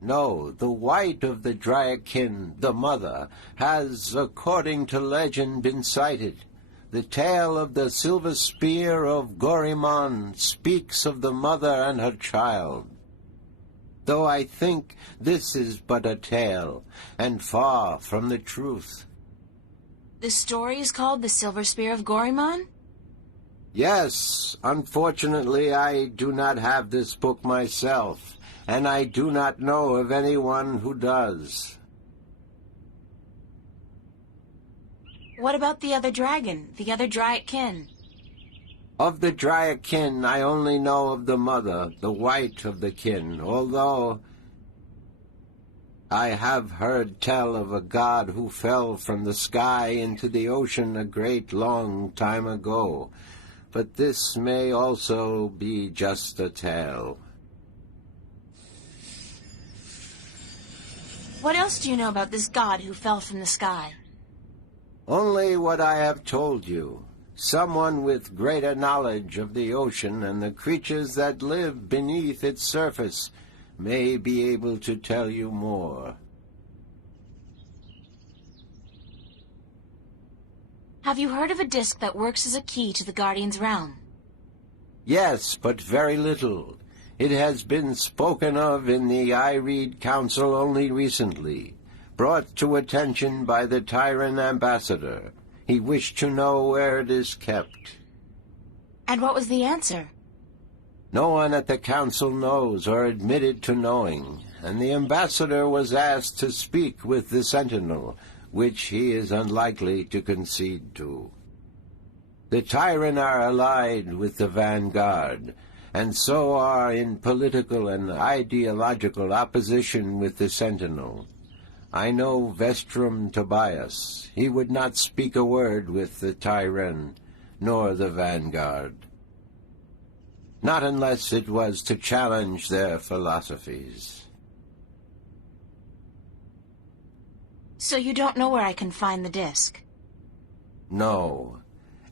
No, the white of the Draic kin, the mother, has, according to legend, been sighted. The tale of the silver spear of Gorimon speaks of the mother and her child. Though I think this is but a tale, and far from the truth. The story is called The Silver Spear of Gorimon? Yes, unfortunately I do not have this book myself, and I do not know of anyone who does. What about the other dragon, the other Draic kin? Of the Draic kin, I only know of the mother, the white of the kin, although I have heard tell of a god who fell from the sky into the ocean a great long time ago, but this may also be just a tale. What else do you know about this god who fell from the sky? Only what I have told you. Someone with greater knowledge of the ocean and the creatures that live beneath its surface may be able to tell you more. Have you heard of a disc that works as a key to the Guardian's realm? Yes, but very little. It has been spoken of in the I Read Council only recently, brought to attention by the Tyrant Ambassador. He wished to know where it is kept. And what was the answer? No one at the council knows or admitted to knowing, and the ambassador was asked to speak with the Sentinel, which he is unlikely to concede to. The Tyrant are allied with the Vanguard, and so are in political and ideological opposition with the Sentinel. I know Vestrum Tobias. He would not speak a word with the Tyrant, nor the Vanguard. Not unless it was to challenge their philosophies. So you don't know where I can find the disc? No.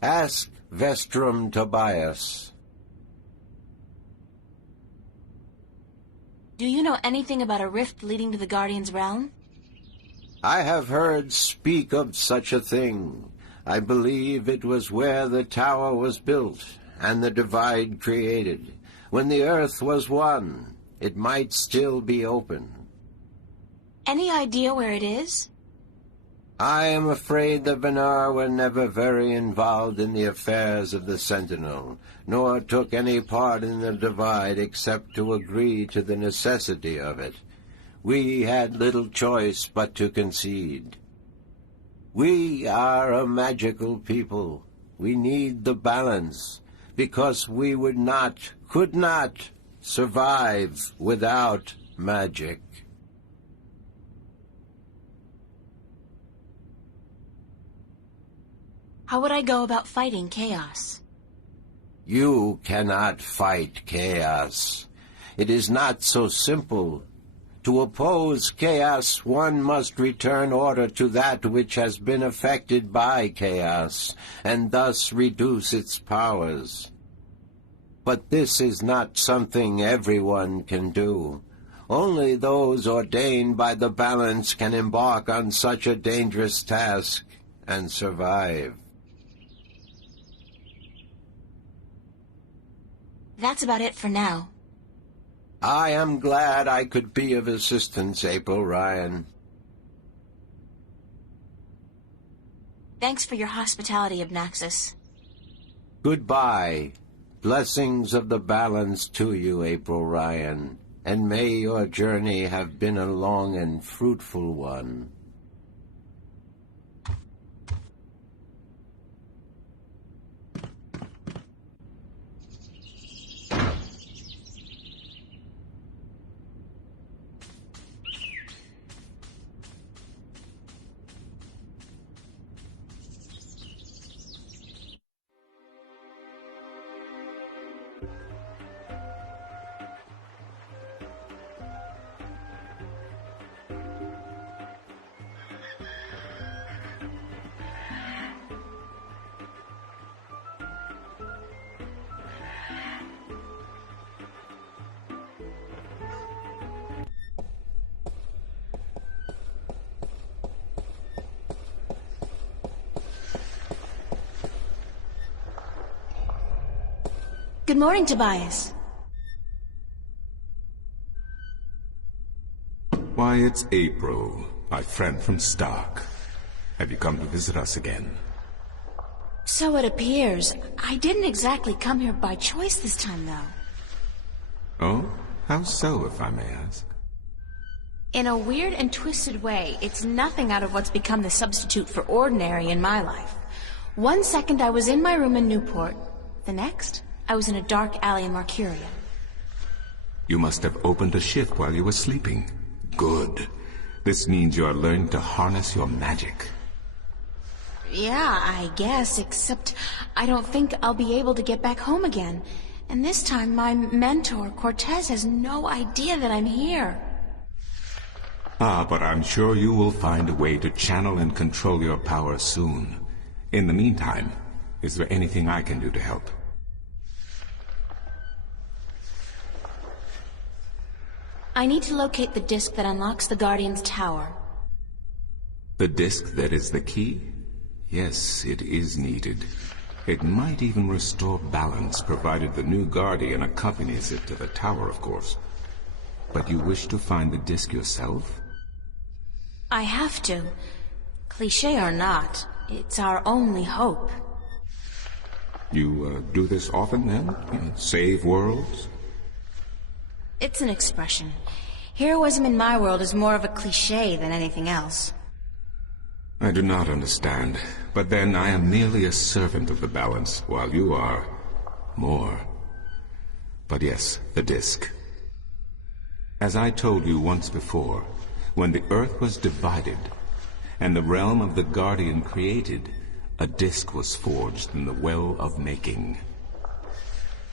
Ask Vestrum Tobias. Do you know anything about a rift leading to the Guardian's realm? I have heard speak of such a thing. I believe it was where the tower was built and the divide created. When the earth was one, it might still be open. Any idea where it is? I am afraid the Venar were never very involved in the affairs of the Sentinel, nor took any part in the divide except to agree to the necessity of it. We had little choice but to concede. We are a magical people. We need the balance, because we could not survive without magic. How would I go about fighting chaos? You cannot fight chaos. It is not so simple. To oppose chaos, one must return order to that which has been affected by chaos, and thus reduce its powers. But this is not something everyone can do. Only those ordained by the balance can embark on such a dangerous task and survive. That's about it for now. I am glad I could be of assistance, April Ryan. Thanks for your hospitality, Obnaxus. Goodbye. Blessings of the balance to you, April Ryan, and may your journey have been a long and fruitful one. Good morning, Tobias. Why, it's April, my friend from Stark. Have you come to visit us again? So it appears. I didn't exactly come here by choice this time, though. Oh? How so, if I may ask? In a weird and twisted way, it's nothing out of what's become the substitute for ordinary in my life. One second I was in my room in Newport. The next, I was in a dark alley in Mercuria. You must have opened a shift while you were sleeping. Good. This means you are learning to harness your magic. Yeah, I guess, except I don't think I'll be able to get back home again. And this time my mentor, Cortez, has no idea that I'm here. Ah, but I'm sure you will find a way to channel and control your power soon. In the meantime, is there anything I can do to help? I need to locate the disc that unlocks the Guardian's tower. The disc that is the key? Yes, it is needed. It might even restore balance, provided the new Guardian accompanies it to the tower, of course. But you wish to find the disc yourself? I have to. Cliché or not, it's our only hope. You do this often, then? Save worlds? It's an expression. Heroism in my world is more of a cliché than anything else. I do not understand. But then I am merely a servant of the balance, while you are more. But yes, the disc. As I told you once before, when the Earth was divided, and the realm of the Guardian created, a disc was forged in the Well of Making.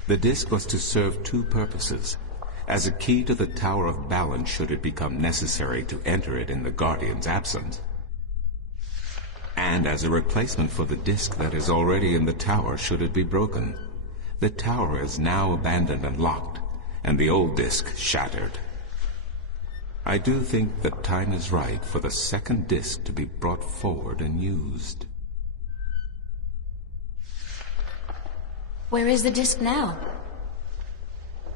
The disc was to serve two purposes: as a key to the Tower of Balance should it become necessary to enter it in the Guardian's absence, and as a replacement for the disc that is already in the tower should it be broken. The tower is now abandoned and locked, and the old disc shattered. I do think the time is right for the second disc to be brought forward and used. Where is the disc now?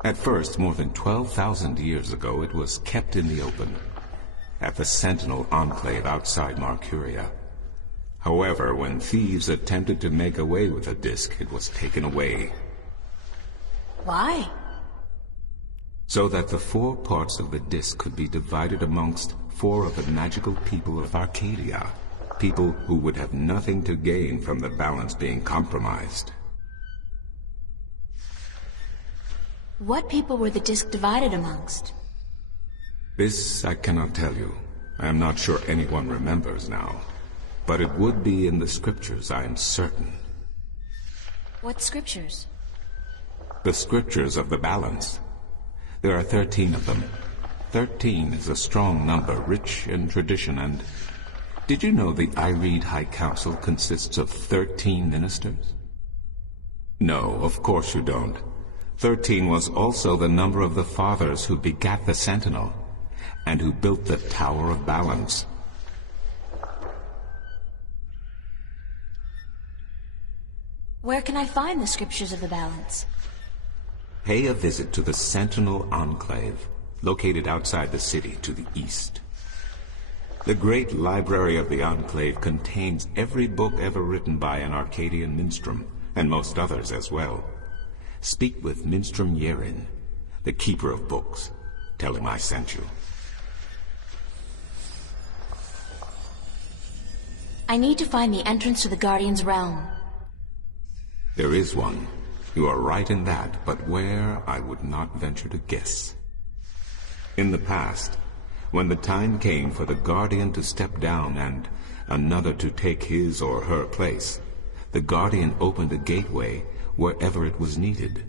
At first, more than 12,000 years ago, it was kept in the open, at the Sentinel Enclave outside Marcuria. However, when thieves attempted to make away with the disc, it was taken away. Why? So that the 4 parts of the disc could be divided amongst 4 of the magical people of Arcadia, people who would have nothing to gain from the balance being compromised. What people were the disc divided amongst? This I cannot tell you. I am not sure anyone remembers now. But it would be in the scriptures, I am certain. What scriptures? The scriptures of the balance. There are 13 of them. 13 is a strong number, rich in tradition, and... Did you know the Irede High Council consists of 13 ministers? No, of course you don't. 13 was also the number of the fathers who begat the Sentinel, and who built the Tower of Balance. Where can I find the scriptures of the balance? Pay a visit to the Sentinel Enclave, located outside the city to the east. The great library of the Enclave contains every book ever written by an Arcadian minstrel, and most others as well. Speak with Minstrom Yerin, the keeper of books. Tell him I sent you. I need to find the entrance to the Guardian's realm. There is one. You are right in that, but where, I would not venture to guess. In the past, when the time came for the Guardian to step down and another to take his or her place, the Guardian opened a gateway wherever it was needed.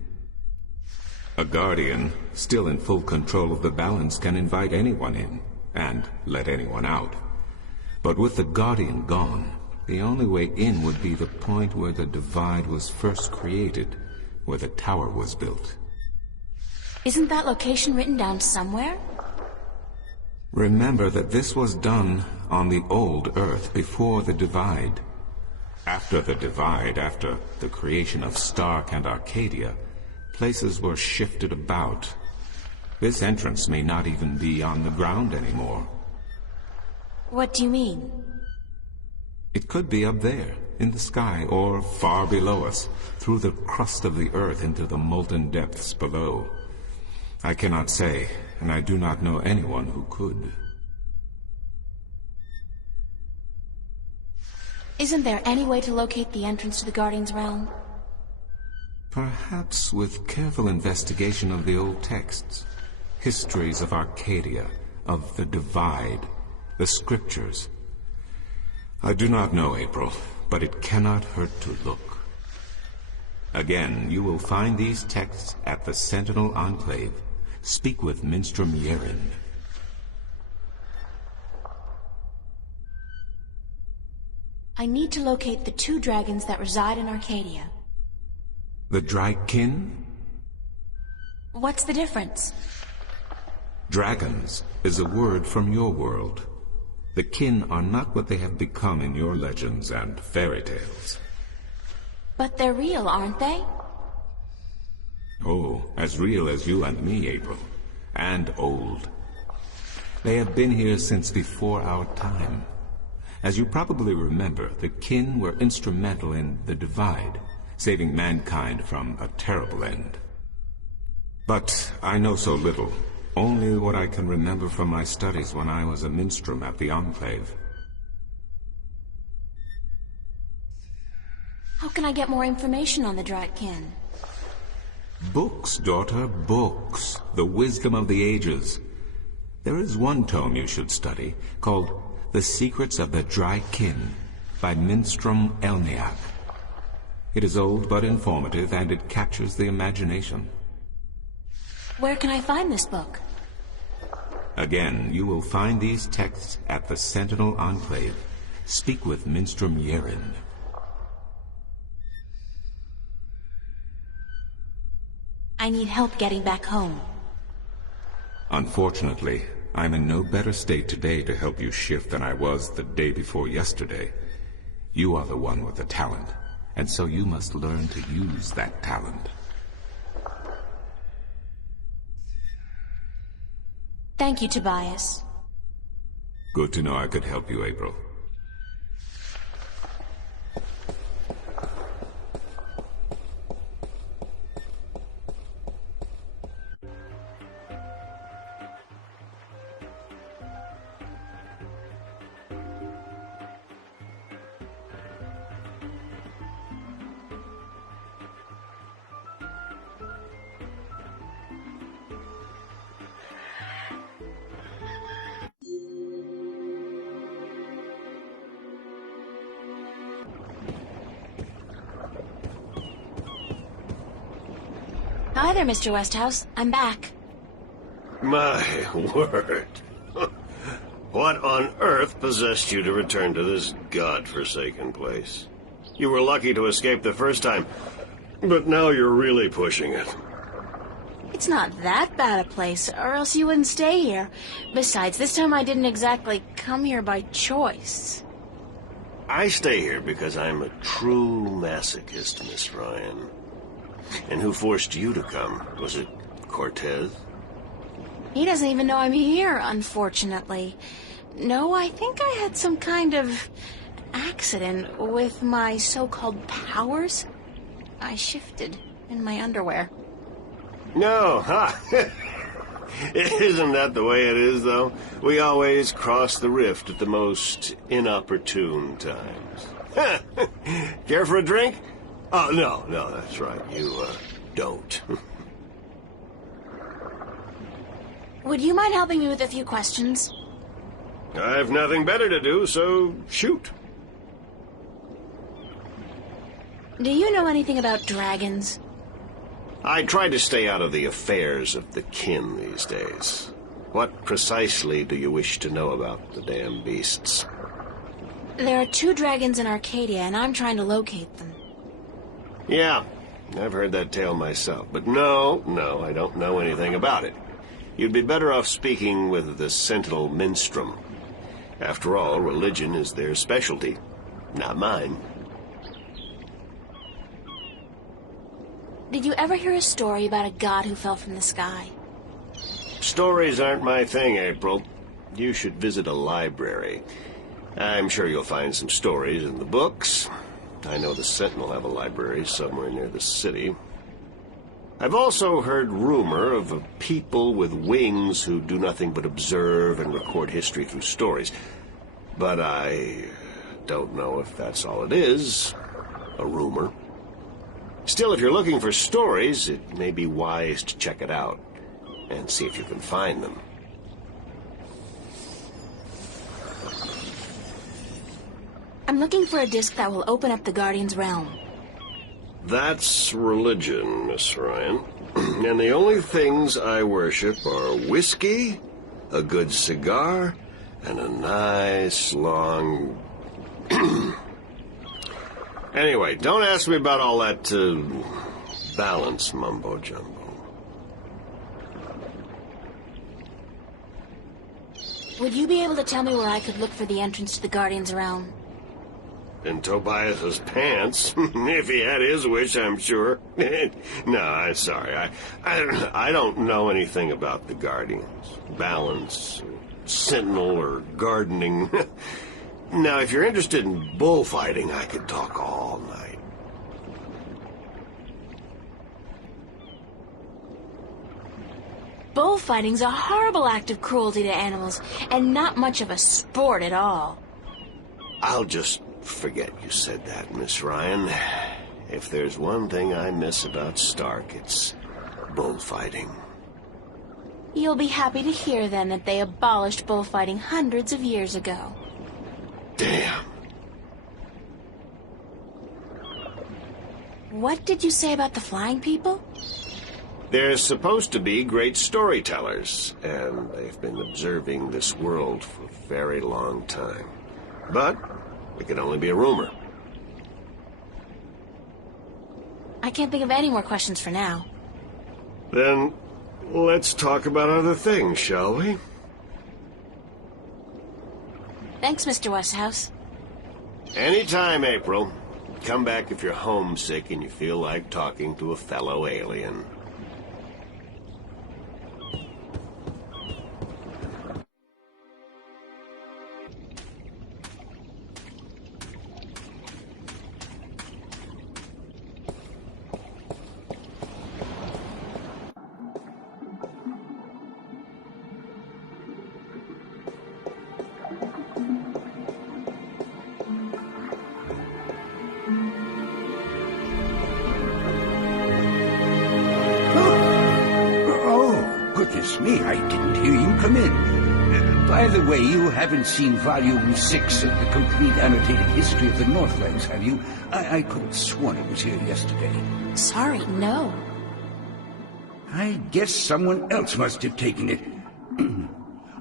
A Guardian, still in full control of the balance, can invite anyone in, and let anyone out. But with the Guardian gone, the only way in would be the point where the divide was first created, where the tower was built. Isn't that location written down somewhere? Remember that this was done on the old Earth before the divide. After the divide, after the creation of Stark and Arcadia, places were shifted about. This entrance may not even be on the ground anymore. What do you mean? It could be up there, in the sky, or far below us, through the crust of the Earth into the molten depths below. I cannot say, and I do not know anyone who could. Isn't there any way to locate the entrance to the Guardian's realm? Perhaps with careful investigation of the old texts, histories of Arcadia, of the Divide, The scriptures. I do not know, April, but it cannot hurt to look. Again, you will find these texts at the Sentinel Enclave. Speak with Minstrom Yerin. I need to locate the 2 dragons that reside in Arcadia. The Drykin? What's the difference? Dragons is a word from your world. The kin are not what they have become in your legends and fairy tales. But they're real, aren't they? Oh, as real as you and me, April. And old. They have been here since before our time. As you probably remember, the kin were instrumental in the Divide, saving mankind from a terrible end. But I know so little. Only what I can remember from my studies when I was a minstrel at the Enclave. How can I get more information on the Drykin? Books, daughter, books. The wisdom of the ages. There is one tome you should study, called The Secrets of the Drykin, by Minstrom Elniak. It is old but informative, and it captures the imagination. Where can I find this book? Again, you will find these texts at the Sentinel Enclave. Speak with Minstrom Yerin. I need help getting back home. Unfortunately, I'm in no better state today to help you shift than I was the day before yesterday. You are the one with the talent, and so you must learn to use that talent. Thank you, Tobias. Good to know I could help you, April. Hi there, Mr. Westhouse. I'm back. My word. What on earth possessed you to return to this godforsaken place? You were lucky to escape the first time, but now you're really pushing it. It's not that bad a place, or else you wouldn't stay here. Besides, this time I didn't exactly come here by choice. I stay here because I'm a true masochist, Miss Ryan. And who forced you to come? Was it Cortez? He doesn't even know I'm here, unfortunately. No, I think I had some kind of accident with my so-called powers. I shifted in my underwear. No, huh? Isn't that the way it is, though? We always cross the rift at the most inopportune times. Care for a drink? Oh, no, that's right. You, don't. Would you mind helping me with a few questions? I've nothing better to do, so shoot. Do you know anything about dragons? I try to stay out of the affairs of the kin these days. What precisely do you wish to know about the damn beasts? There are 2 dragons in Arcadia, and I'm trying to locate them. Yeah, I've heard that tale myself. But no, I don't know anything about it. You'd be better off speaking with the Sentinel Minstrom. After all, religion is their specialty, not mine. Did you ever hear a story about a god who fell from the sky? Stories aren't my thing, April. You should visit a library. I'm sure you'll find some stories in the books. I know the Sentinel have a library somewhere near the city. I've also heard rumor of a people with wings who do nothing but observe and record history through stories. But I don't know if that's all it is. A rumor. Still, if you're looking for stories, it may be wise to check it out and see if you can find them. I'm looking for a disc that will open up the Guardian's realm. That's religion, Miss Ryan. And the only things I worship are whiskey, a good cigar, and a nice long... Anyway, don't ask me about all that, balance mumbo-jumbo. Would you be able to tell me where I could look for the entrance to the Guardian's realm? In Tobias's pants. If he had his wish, I'm sure. No, I'm sorry. I don't know anything about the Guardians. Balance, Sentinel, or gardening. Now, if you're interested in bullfighting, I could talk all night. Bullfighting's a horrible act of cruelty to animals, and not much of a sport at all. I'll just forget you said that, Miss Ryan. If there's one thing I miss about Stark, it's bullfighting. You'll be happy to hear, then, that they abolished bullfighting hundreds of years ago. Damn. What did you say about the flying people? They're supposed to be great storytellers, and they've been observing this world for a very long time. But it could only be a rumor. I can't think of any more questions for now. Then let's talk about other things, shall we? Thanks, Mr. Westhouse. Anytime, April. Come back if you're homesick and you feel like talking to a fellow alien. Me, I didn't hear you come in. By the way, you haven't seen Volume 6 of the complete annotated history of the Northlands, have you? I could have sworn it was here yesterday. Sorry, no. I guess someone else must have taken it.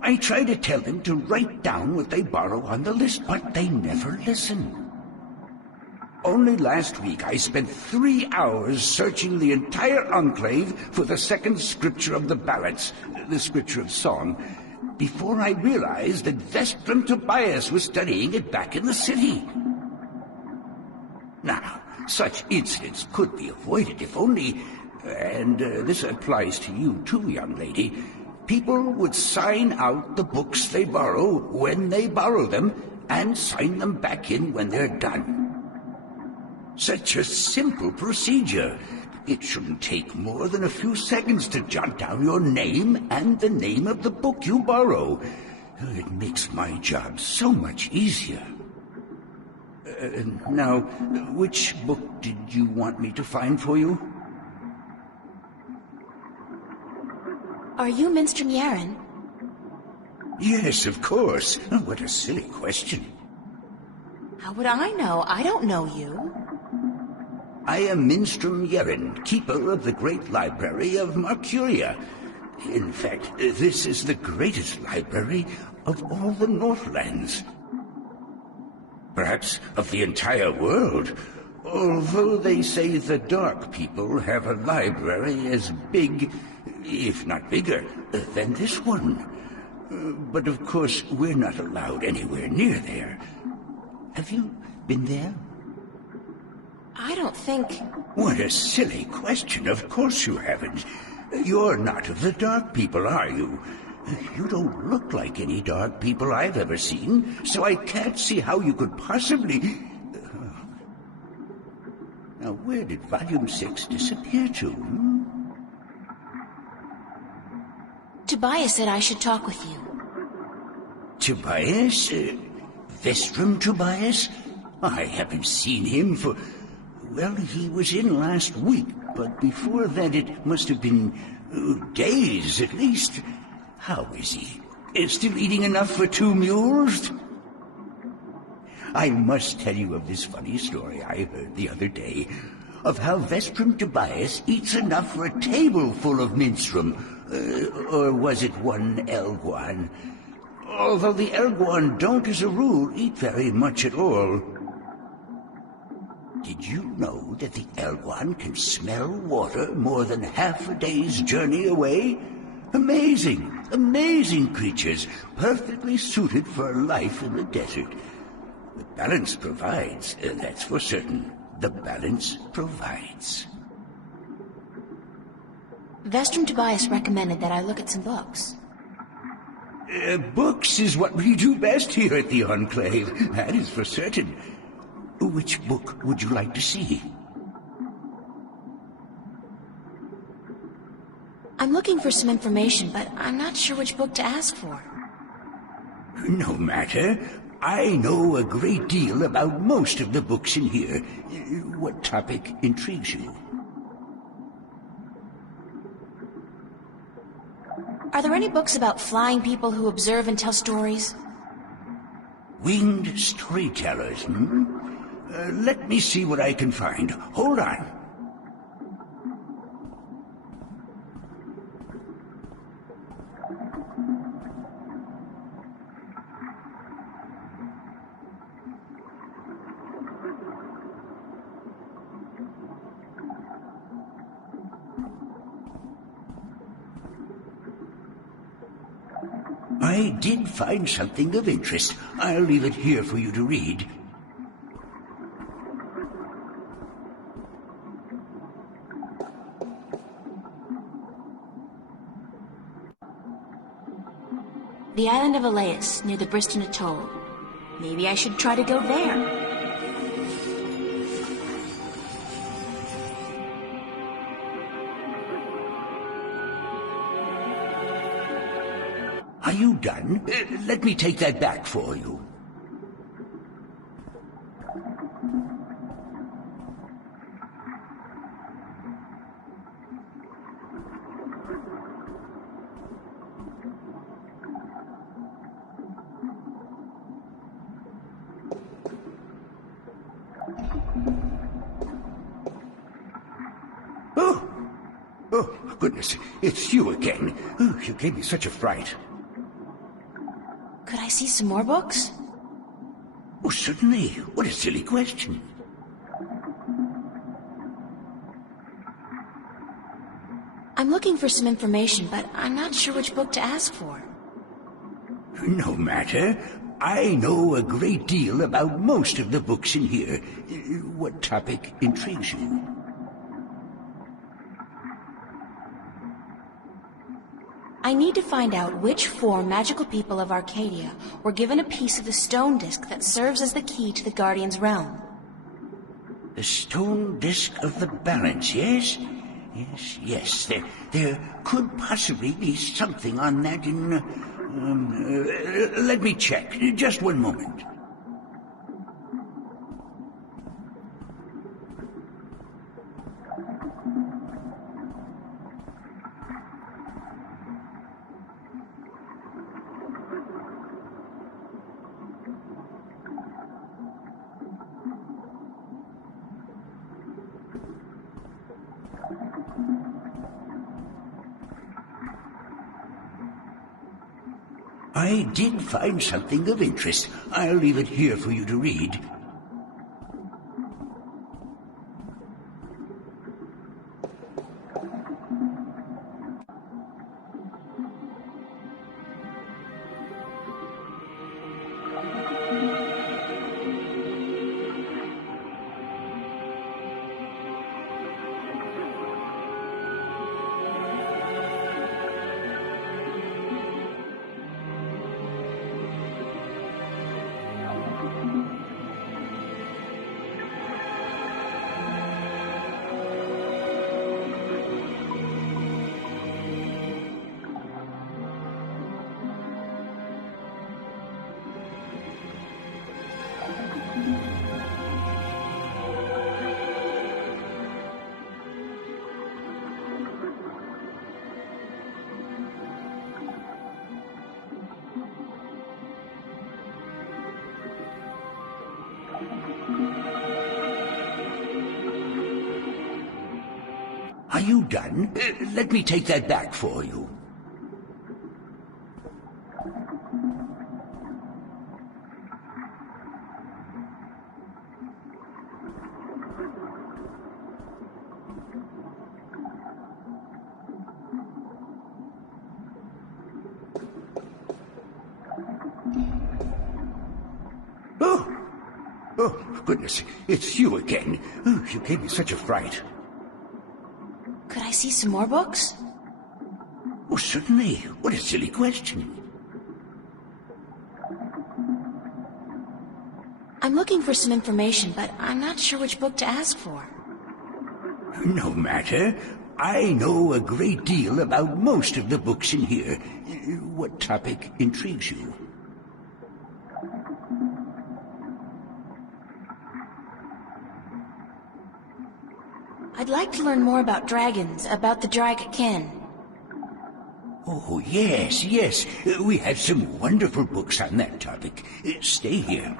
I try to tell them to write down what they borrow on the list, but they never listen. Only last week I spent 3 hours searching the entire Enclave for the second scripture of the ballads, the scripture of song, before I realized that Vestrum Tobias was studying it back in the city. Now, such incidents could be avoided if only, and this applies to you too, young lady, people would sign out the books they borrow when they borrow them and sign them back in when they're done. Such a simple procedure. It shouldn't take more than a few seconds to jot down your name and the name of the book you borrow. It makes my job so much easier. Now, which book did you want me to find for you? Are you Minstrom Yaren? Yes, of course. Oh, what a silly question. How would I know? I don't know you. I am Minstrom Yaren, keeper of the great library of Marcuria. In fact, this is the greatest library of all the Northlands. Perhaps of the entire world, although they say the Dark People have a library as big, if not bigger, than this one. But of course, we're not allowed anywhere near there. Have you been there? I don't think... What a silly question. Of course you haven't. You're not of the Dark People, are you? You don't look like any Dark People I've ever seen, so I can't see how you could possibly... Now, where did Volume 6 disappear to? Tobias said I should talk with you. Tobias? Vestrum Tobias? I haven't seen him for... Well, he was in last week, but before that it must have been days at least. How is he? Still eating enough for 2 mules? I must tell you of this funny story I heard the other day, of how Vestrum Tobias eats enough for a table full of minstrum. Or was it one Elguan? Although the Elguan don't, as a rule, eat very much at all. Did you know that the Elguan can smell water more than half a day's journey away? Amazing, amazing creatures, perfectly suited for life in the desert. The balance provides, that's for certain. The balance provides. Vestrum Tobias recommended that I look at some books. Books is what we do best here at the Enclave, that is for certain. Which book would you like to see? I'm looking for some information, but I'm not sure which book to ask for. No matter. I know a great deal about most of the books in here. What topic intrigues you? Are there any books about flying people who observe and tell stories? Winged storytellers, hmm? Let me see what I can find. Hold on. I did find something of interest. I'll leave it here for you to read. The island of Elias, near the Briston Atoll. Maybe I should try to go there. Are you done? Let me take that back for you. Oh, goodness, it's you again. Oh, you gave me such a fright. Could I see some more books? Oh, certainly. What a silly question. I'm looking for some information, but I'm not sure which book to ask for. No matter. I know a great deal about most of the books in here. What topic intrigues you? I need to find out which 4 magical people of Arcadia were given a piece of the stone disc that serves as the key to the Guardian's realm. The stone disc of the balance, yes? Yes. There could possibly be something on that in... let me check. Just one moment. I did find something of interest. I'll leave it here for you to read. Are you done? Let me take that back for you. Oh, goodness, it's you again. Oh, you gave me such a fright. Could I see some more books? Oh, certainly. What a silly question. I'm looking for some information, but I'm not sure which book to ask for. No matter. I know a great deal about most of the books in here. What topic intrigues you? I'd like to learn more about dragons, about the Dragkin. Oh, yes, yes. We have some wonderful books on that topic. Stay here.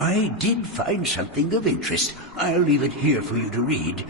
I did find something of interest. I'll leave it here for you to read.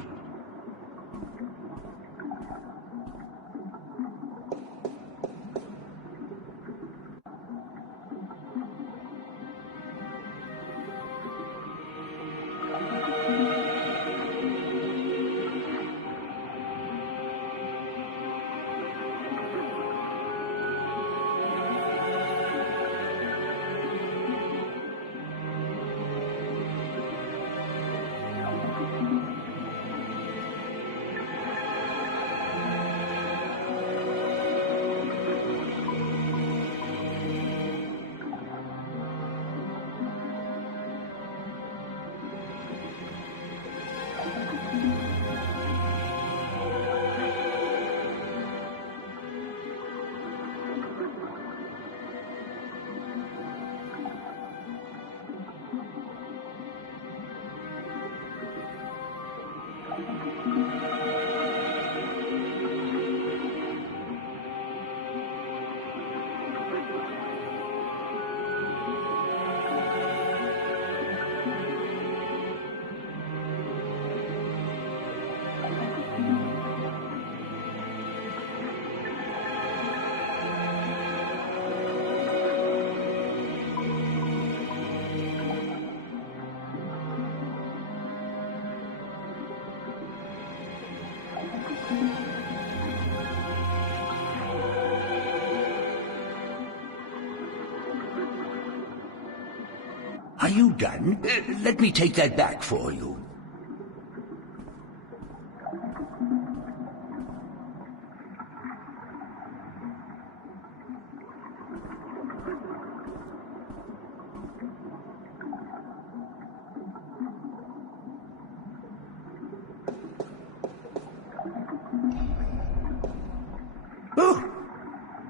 Are you done? Let me take that back for you.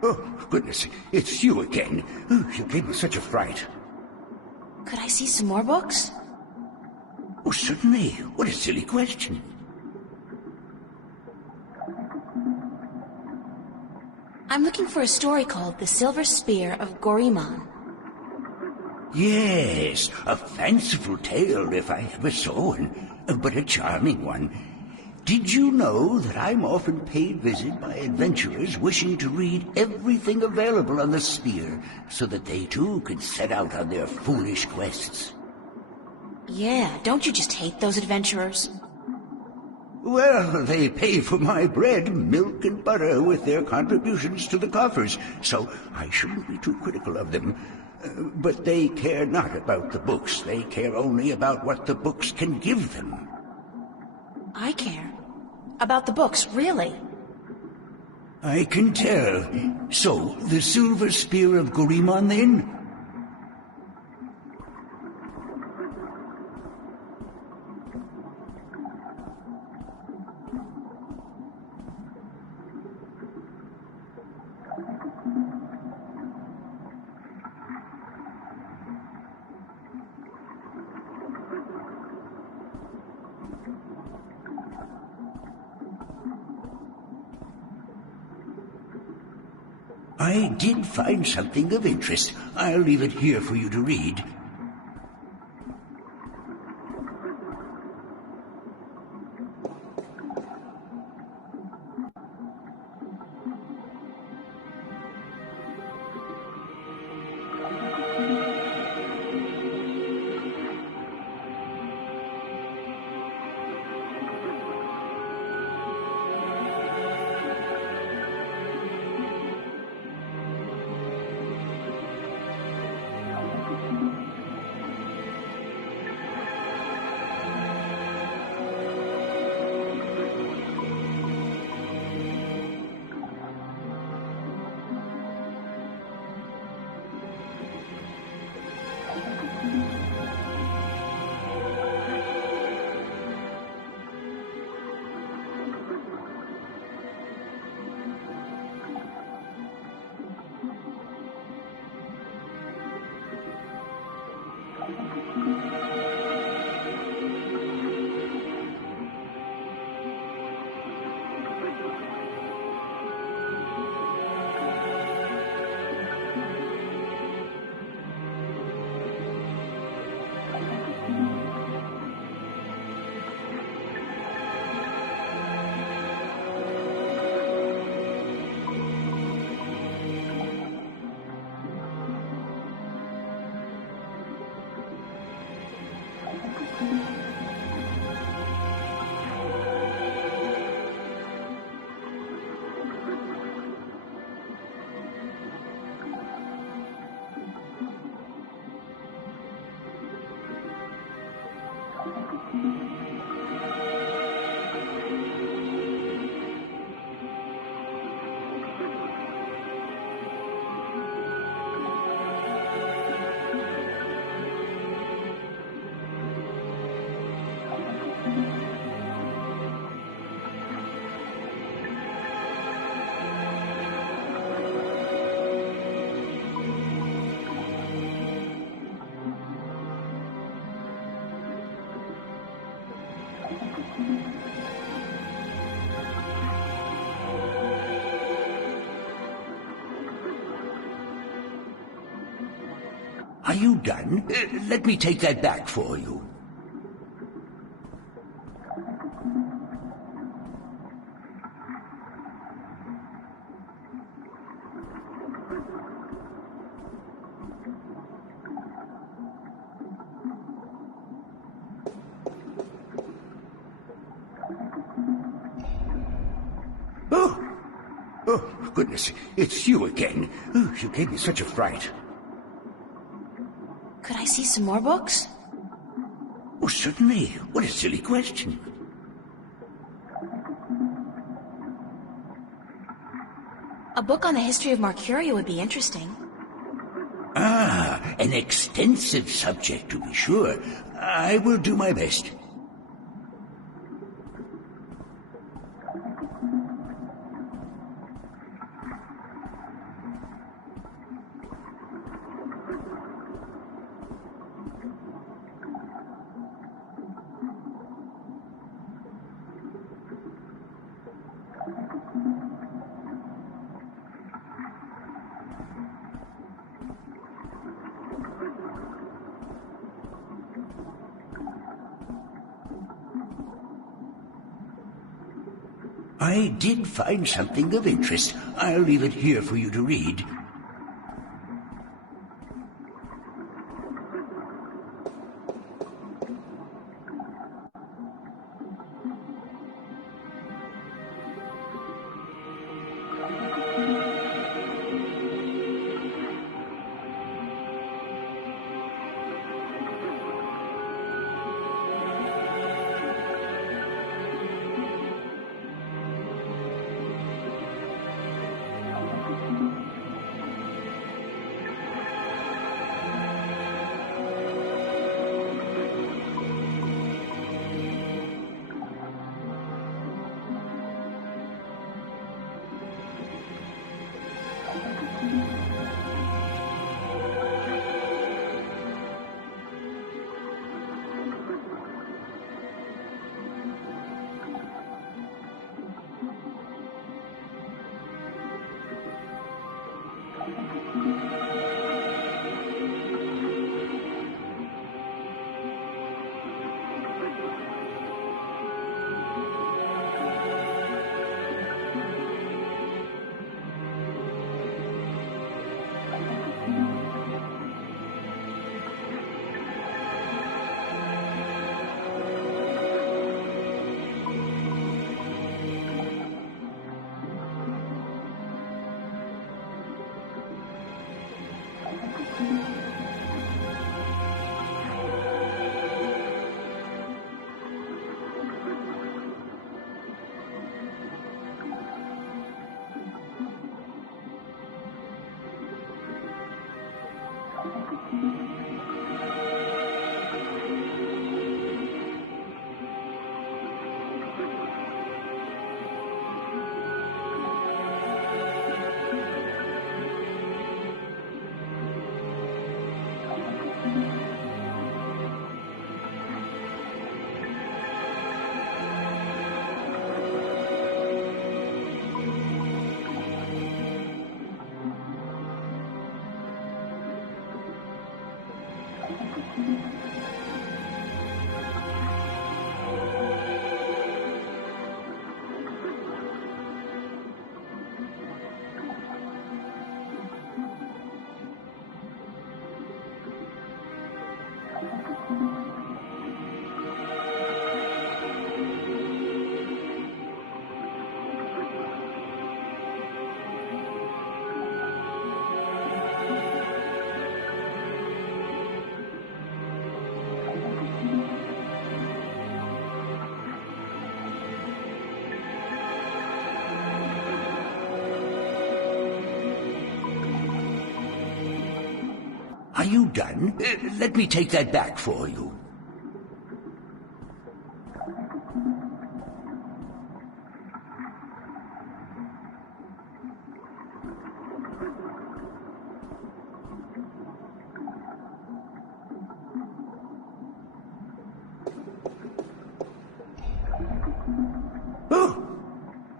Oh, goodness, it's you again. Oh, you gave me such a fright. Could I see some more books? Oh, certainly. What a silly question. I'm looking for a story called The Silver Spear of Gorimon. Yes, a fanciful tale if I ever saw one, but a charming one. Did you know that I'm often paid visit by adventurers wishing to read everything available on the spear so that they too can set out on their foolish quests? Yeah, don't you just hate those adventurers? Well, they pay for my bread, milk, and butter with their contributions to the coffers, so I shouldn't be too critical of them. But they care not about the books. They care only about what the books can give them. I care. About the books, really. I can tell. So, the Silver Spear of Gorimon, then? I did find something of interest. I'll leave it here for you to read. Are you done? Let me take that back for you. Oh, goodness, it's you again. Oh, you gave me such a fright. Could I see some more books? Oh, certainly. What a silly question. A book on the history of Marcuria would be interesting. Ah, an extensive subject, to be sure. I will do my best. I did find something of interest. I'll leave it here for you to read. Are you done? Let me take that back for you.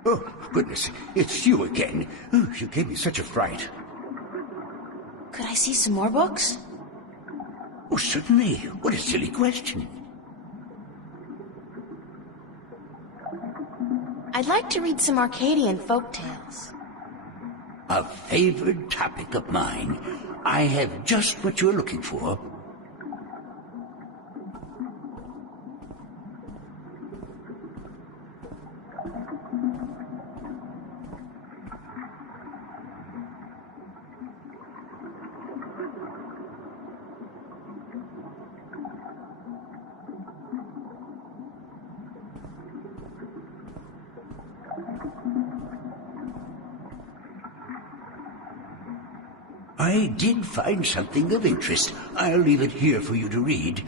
Oh, goodness, it's you again. Oh, you gave me such a fright. Could I see some more books? Oh, certainly. What a silly question. I'd like to read some Arcadian folktales. A favored topic of mine. I have just what you're looking for. I did find something of interest. I'll leave it here for you to read.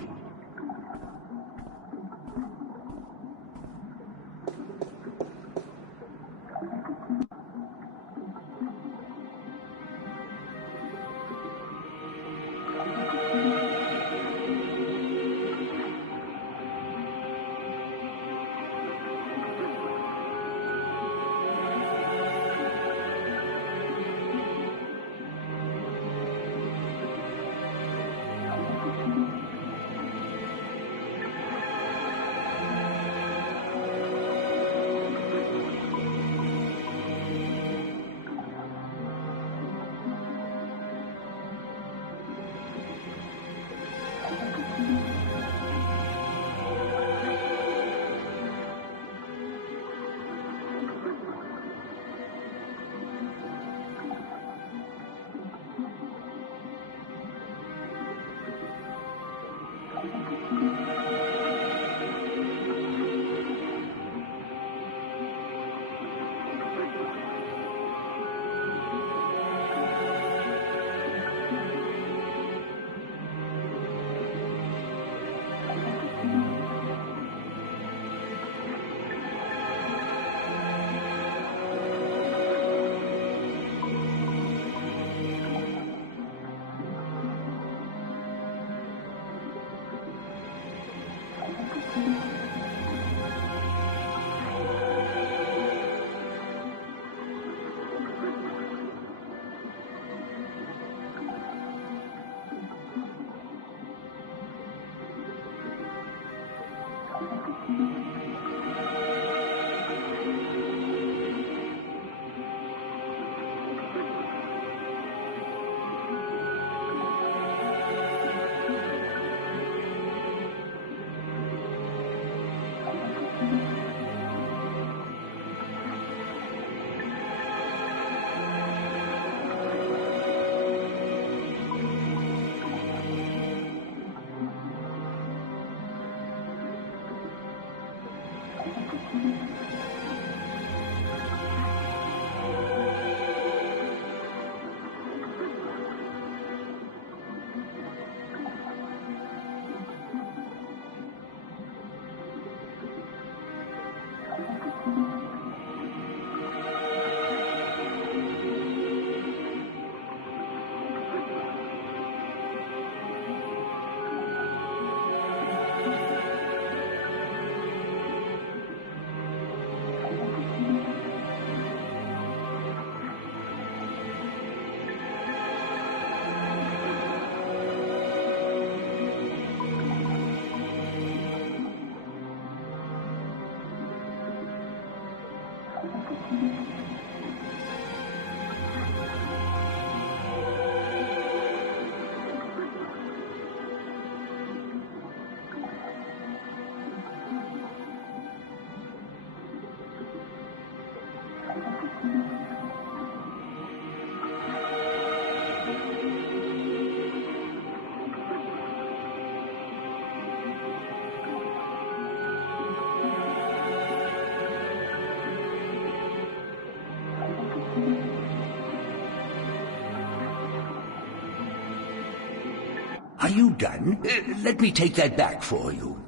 Are you done? Let me take that back for you.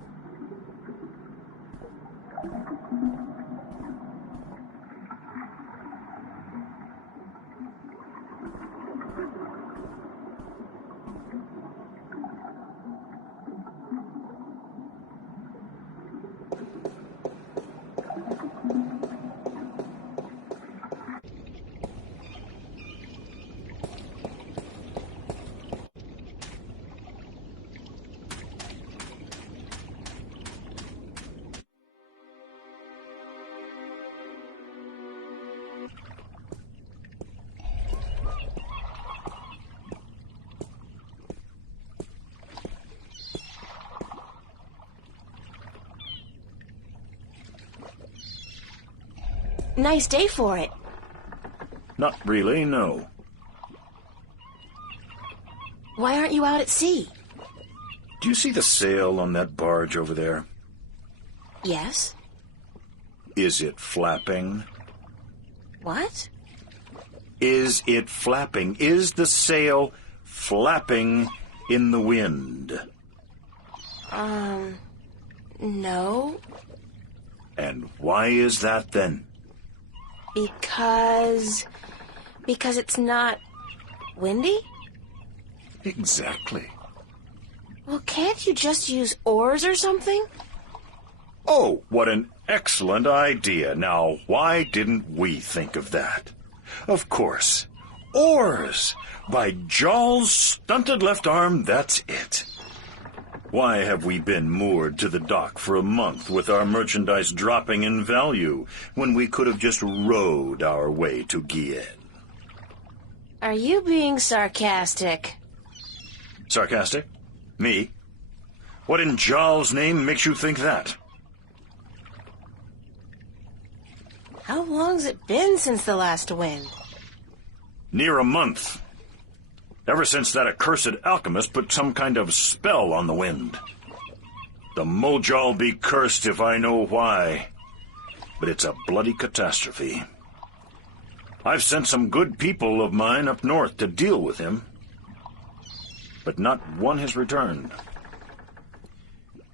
Nice day for it. Not really, no. Why aren't you out at sea? Do you see the sail on that barge over there? Yes. Is it flapping? What? Is it flapping? Is the sail flapping in the wind? No. And why is that then? Because it's not windy? Exactly. Well, can't you just use oars or something? Oh, what an excellent idea. Now, why didn't we think of that? Of course. Oars! By Jaw's stunted left arm, that's it. Why have we been moored to the dock for a month with our merchandise dropping in value when we could have just rowed our way to Guyenne? Are you being sarcastic? Sarcastic? Me? What in Jaw's name makes you think that? How long's it been since the last wind? Near a month. Ever since that accursed alchemist put some kind of spell on the wind. The Mojal be cursed if I know why. But it's a bloody catastrophe. I've sent some good people of mine up north to deal with him. But not one has returned.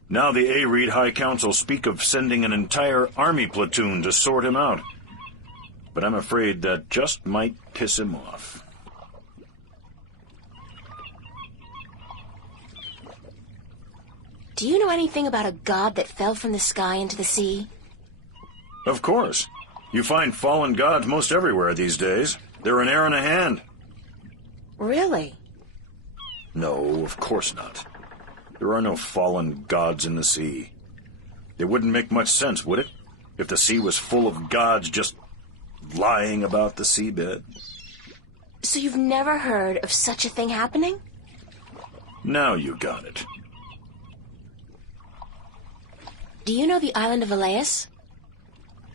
Now the Areed High Council speak of sending an entire army platoon to sort him out. But I'm afraid that just might piss him off. Do you know anything about a god that fell from the sky into the sea? Of course. You find fallen gods most everywhere these days. They're an air and a hand. Really? No, of course not. There are no fallen gods in the sea. It wouldn't make much sense, would it? If the sea was full of gods just lying about the seabed. So you've never heard of such a thing happening? Now you got it. Do you know the island of Elias?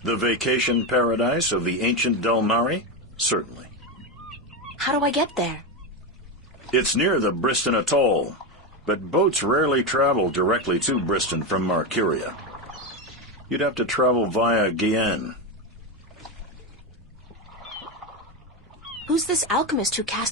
The vacation paradise of the ancient Del Mare? Certainly. How do I get there? It's near the Briston Atoll, but boats rarely travel directly to Briston from Marcuria. You'd have to travel via Guyenne. Who's this alchemist who cast